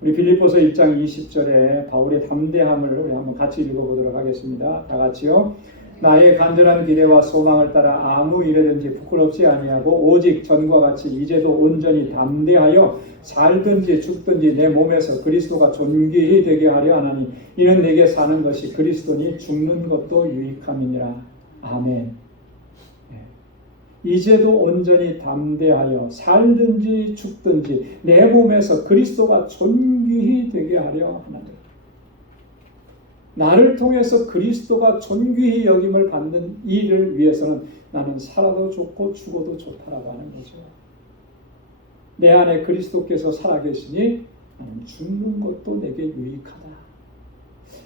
우리 빌립보서 1장 20절에 바울의 담대함을 우리 한번 같이 읽어보도록 하겠습니다. 다 같이요. 나의 간절한 기대와 소망을 따라 아무 일에든지 부끄럽지 아니하고 오직 전과 같이 이제도 온전히 담대하여 살든지 죽든지 내 몸에서 그리스도가 존귀히 되게 하려 하나니 이는 내게 사는 것이 그리스도니 죽는 것도 유익함이니라. 아멘. 이제도 온전히 담대하여 살든지 죽든지 내 몸에서 그리스도가 존귀히 되게 하려 하나니. 나를 통해서 그리스도가 존귀히 여김을 받는 일을 위해서는 나는 살아도 좋고 죽어도 좋다라고 하는 거죠. 내 안에 그리스도께서 살아계시니 나는 죽는 것도 내게 유익하다.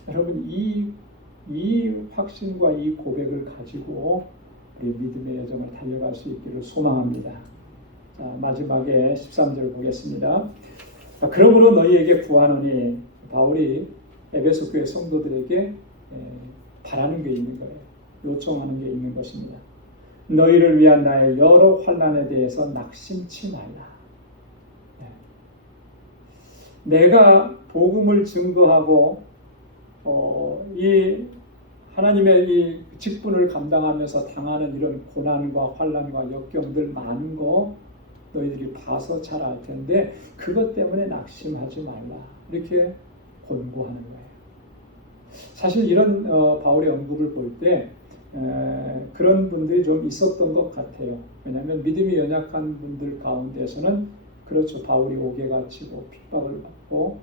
여러분 이 확신과 이 고백을 가지고 우리 믿음의 여정을 달려갈 수 있기를 소망합니다. 자, 마지막에 13절 보겠습니다. 그러므로 너희에게 구하노니, 바울이 에베소 교회 성도들에게 바라는 게 있는 거예요. 요청하는 게 있는 것입니다. 너희를 위한 나의 여러 환난에 대해서 낙심치 말라. 내가 복음을 증거하고 이 하나님의 이 직분을 감당하면서 당하는 이런 고난과 환난과 역경들 많은 거 너희들이 봐서 잘 알 텐데 그것 때문에 낙심하지 말라. 이렇게 권고하는 거예요. 사실 이런 바울의 언급을 볼 때 그런 분들이 좀 있었던 것 같아요. 왜냐하면 믿음이 연약한 분들 가운데서는 그렇죠. 바울이 옥에 갇히고 핍박을 받고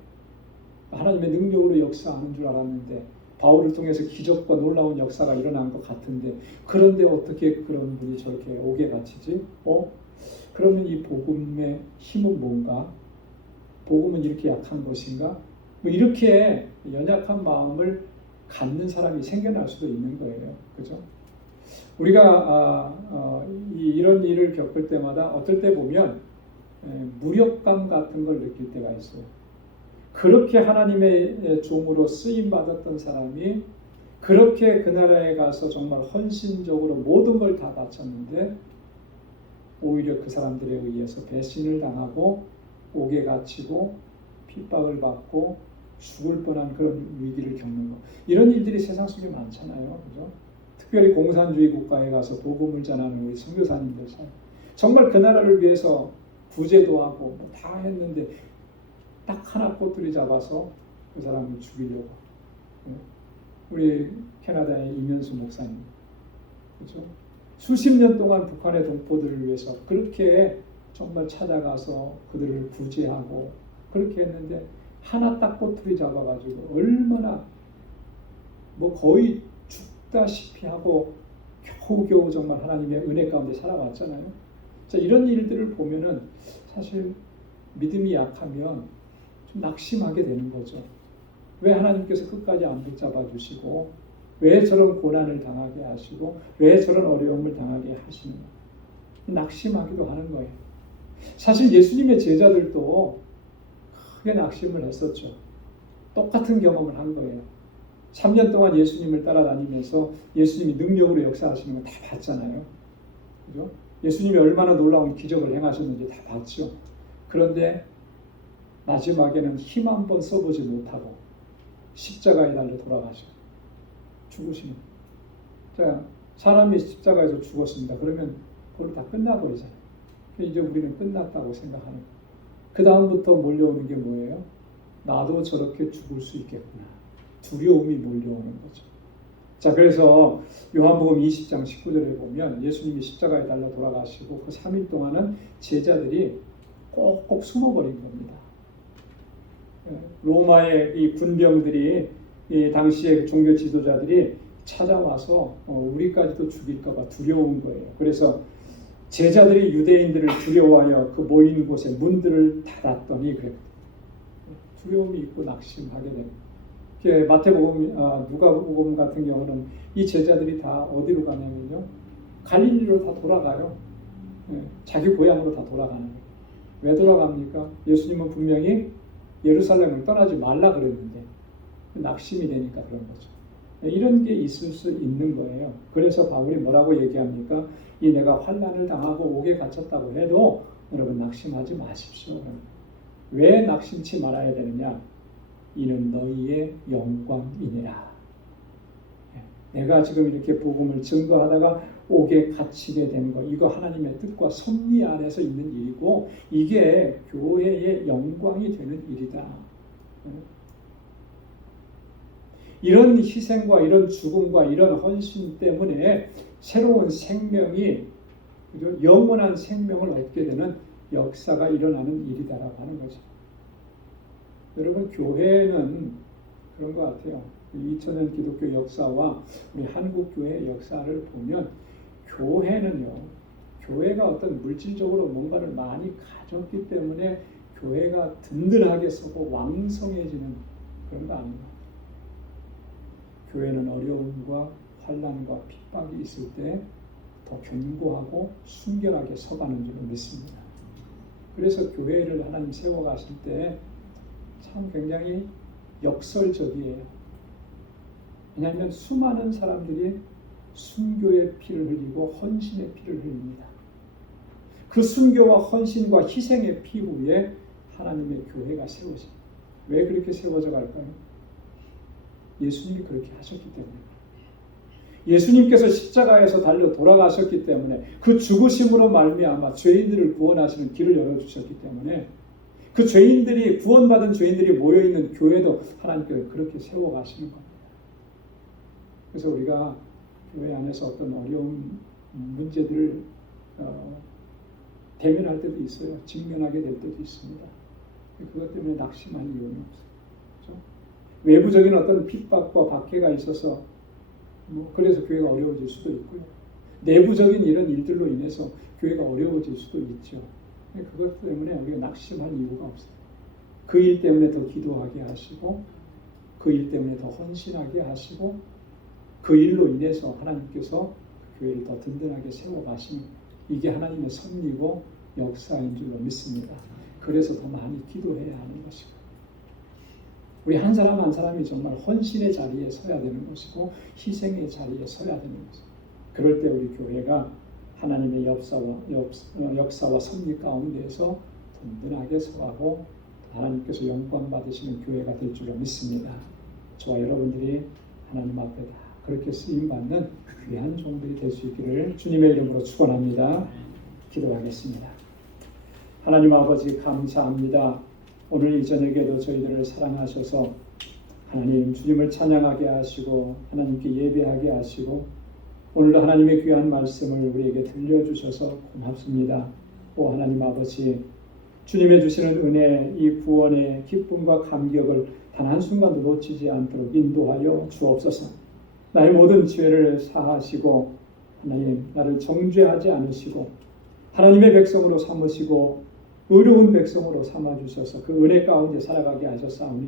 하나님의 능력으로 역사하는 줄 알았는데 바울을 통해서 기적과 놀라운 역사가 일어난 것 같은데 그런데 어떻게 그런 분이 저렇게 옥에 갇히지? 그러면 이 복음의 힘은 뭔가? 복음은 이렇게 약한 것인가? 뭐 이렇게 연약한 마음을 갖는 사람이 생겨날 수도 있는 거예요. 그죠? 우리가 이런 일을 겪을 때마다 어떨 때 보면 무력감 같은 걸 느낄 때가 있어요. 그렇게 하나님의 종으로 쓰임 받았던 사람이 그렇게 그 나라에 가서 정말 헌신적으로 모든 걸 다 바쳤는데 오히려 그 사람들에 의해서 배신을 당하고 옥에 갇히고 핍박을 받고 죽을 뻔한 그런 위기를 겪는 것. 이런 일들이 세상 속에 많잖아요. 그죠? 특별히 공산주의 국가에 가서 복음을 전하는 우리 선교사님들 사이. 정말 그 나라를 위해서 구제도 하고 뭐 다 했는데 딱 하나 꼬투리 잡아서 그 사람을 죽이려고. 우리 캐나다의 이면수 목사님. 그렇죠? 수십 년 동안 북한의 동포들을 위해서 그렇게 정말 찾아가서 그들을 구제하고 그렇게 했는데 하나 딱 꼬투리 잡아가지고 얼마나 뭐 거의 죽다시피 하고 겨우겨우 정말 하나님의 은혜 가운데 살아왔잖아요. 자, 이런 일들을 보면은 사실 믿음이 약하면 좀 낙심하게 되는 거죠. 왜 하나님께서 끝까지 안 붙잡아 주시고 왜 저런 고난을 당하게 하시고 왜 저런 어려움을 당하게 하시는가. 낙심하기도 하는 거예요. 사실 예수님의 제자들도 크게 낙심을 했었죠. 똑같은 경험을 한 거예요. 3년 동안 예수님을 따라다니면서 예수님이 능력으로 역사하시는 거 다 봤잖아요. 그죠? 예수님이 얼마나 놀라운 기적을 행하셨는지 다 봤죠. 그런데 마지막에는 힘 한 번 써보지 못하고 십자가에 달려 돌아가시고 죽으시는. 자, 사람이 십자가에서 죽었습니다. 그러면 그걸로 다 끝나버리잖아요. 이제 우리는 끝났다고 생각하는 거예요. 그 다음부터 몰려오는 게 뭐예요? 나도 저렇게 죽을 수 있겠구나. 두려움이 몰려오는 거죠. 자, 그래서 요한복음 20장 19절에 보면 예수님이 십자가에 달려 돌아가시고 그 3일 동안은 제자들이 꼭꼭 숨어버린 겁니다. 로마의 이 군병들이 이 당시의 종교 지도자들이 찾아와서 우리까지도 죽일까 봐 두려운 거예요. 그래서 제자들이 유대인들을 두려워하여 그 모이는 곳에 문들을 닫았더니 그랬거든요. 두려움이 있고 낙심하게 됩니다. 마태복음, 누가복음 같은 경우는 이 제자들이 다 어디로 가냐면요, 갈릴리로 다 돌아가요. 자기 고향으로 다 돌아가는 거예요. 왜 돌아갑니까? 예수님은 분명히 예루살렘을 떠나지 말라 그랬는데 낙심이 되니까 그런 거죠. 이런 게 있을 수 있는 거예요. 그래서 바울이 뭐라고 얘기합니까? 이 내가 환난을 당하고 옥에 갇혔다고 해도 여러분 낙심하지 마십시오. 왜 낙심치 말아야 되느냐? 이는 너희의 영광이니라. 내가 지금 이렇게 복음을 증거하다가 옥에 갇히게 된 거, 이거 하나님의 뜻과 섭리 안에서 있는 일이고 이게 교회의 영광이 되는 일이다. 이런 희생과 이런 죽음과 이런 헌신 때문에 새로운 생명이, 영원한 생명을 얻게 되는 역사가 일어나는 일이다라고 하는 거죠. 여러분, 교회는 그런 것 같아요. 2000년 기독교 역사와 우리 한국 교회의 역사를 보면 교회는요, 교회가 어떤 물질적으로 뭔가를 많이 가졌기 때문에 교회가 든든하게 서고 왕성해지는 그런 거 아닙니다. 교회는 어려움과 환난과 핍박이 있을 때 더 견고하고 순결하게 서가는 줄 믿습니다. 그래서 교회를 하나님 세워가실 때 참 굉장히 역설적이에요. 왜냐하면 수많은 사람들이 순교의 피를 흘리고 헌신의 피를 흘립니다. 그 순교와 헌신과 희생의 피 위에 하나님의 교회가 세워집니다. 왜 그렇게 세워져 갈까요? 예수님이 그렇게 하셨기 때문에. 예수님께서 십자가에서 달려 돌아가셨기 때문에, 그 죽으심으로 말미암아 죄인들을 구원하시는 길을 열어주셨기 때문에, 그 죄인들이, 구원받은 죄인들이 모여있는 교회도 하나님께서 그렇게 세워가시는 겁니다. 그래서 우리가 교회 안에서 어떤 어려운 문제들을 대면할 때도 있어요. 직면하게 될 때도 있습니다. 그것 때문에 낙심할 이유는 없어요. 그렇죠? 외부적인 어떤 핍박과 박해가 있어서 그래서 교회가 어려워질 수도 있고요. 내부적인 이런 일들로 인해서 교회가 어려워질 수도 있죠. 그것 때문에 우리가 낙심할 이유가 없어요. 그 일 때문에 더 기도하게 하시고, 그 일 때문에 더 헌신하게 하시고, 그 일로 인해서 하나님께서 교회를 더 든든하게 세워가시는, 이게 하나님의 섭리고 역사인 줄로 믿습니다. 그래서 더 많이 기도해야 하는 것이고, 우리 한 사람 한 사람이 정말 헌신의 자리에 서야 되는 것이고 희생의 자리에 서야 되는 것이고, 그럴 때 우리 교회가 하나님의 역사와 섭리 가운데에서 든든하게 서가고 하나님께서 영광 받으시는 교회가 될 줄로 믿습니다. 저와 여러분들이 하나님 앞에 다 그렇게 쓰임받는 귀한 종들이 될 수 있기를 주님의 이름으로 축원합니다. 기도하겠습니다. 하나님 아버지, 감사합니다. 오늘 이 저녁에도 저희들을 사랑하셔서 하나님 주님을 찬양하게 하시고 하나님께 예배하게 하시고 오늘도 하나님의 귀한 말씀을 우리에게 들려주셔서 고맙습니다. 오 하나님 아버지, 주님의 주시는 은혜, 이 구원의 기쁨과 감격을 단 한순간도 놓치지 않도록 인도하여 주옵소서. 나의 모든 죄를 사하시고 하나님 나를 정죄하지 않으시고 하나님의 백성으로 삼으시고 의로운 백성으로 삼아주셔서 그 은혜 가운데 살아가게 하셨사오니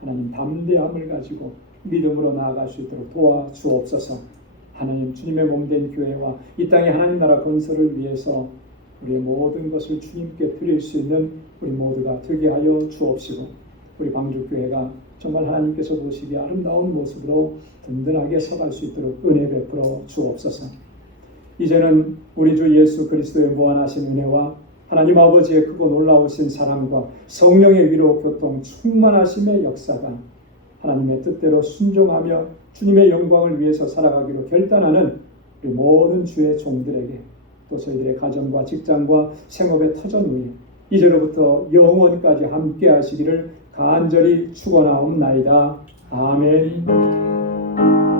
하나님 담대함을 가지고 믿음으로 나아갈 수 있도록 도와주옵소서. 하나님 주님의 몸된 교회와 이 땅의 하나님 나라 건설을 위해서 우리의 모든 것을 주님께 드릴 수 있는 우리 모두가 되게 하여 주옵시고 우리 광주교회가 정말 하나님께서 보시기에 아름다운 모습으로 든든하게 서갈 수 있도록 은혜 베풀어 주옵소서. 이제는 우리 주 예수 그리스도의 무한하신 은혜와 하나님 아버지의 크고 놀라우신 사랑과 성령의 위로 교통 충만하심의 역사가 하나님의 뜻대로 순종하며 주님의 영광을 위해서 살아가기로 결단하는 우리 모든 주의 종들에게 또 저희들의 가정과 직장과 생업의 터전 위에 이제로부터 영원까지 함께 하시기를 간절히 축원하옵나이다. 아멘.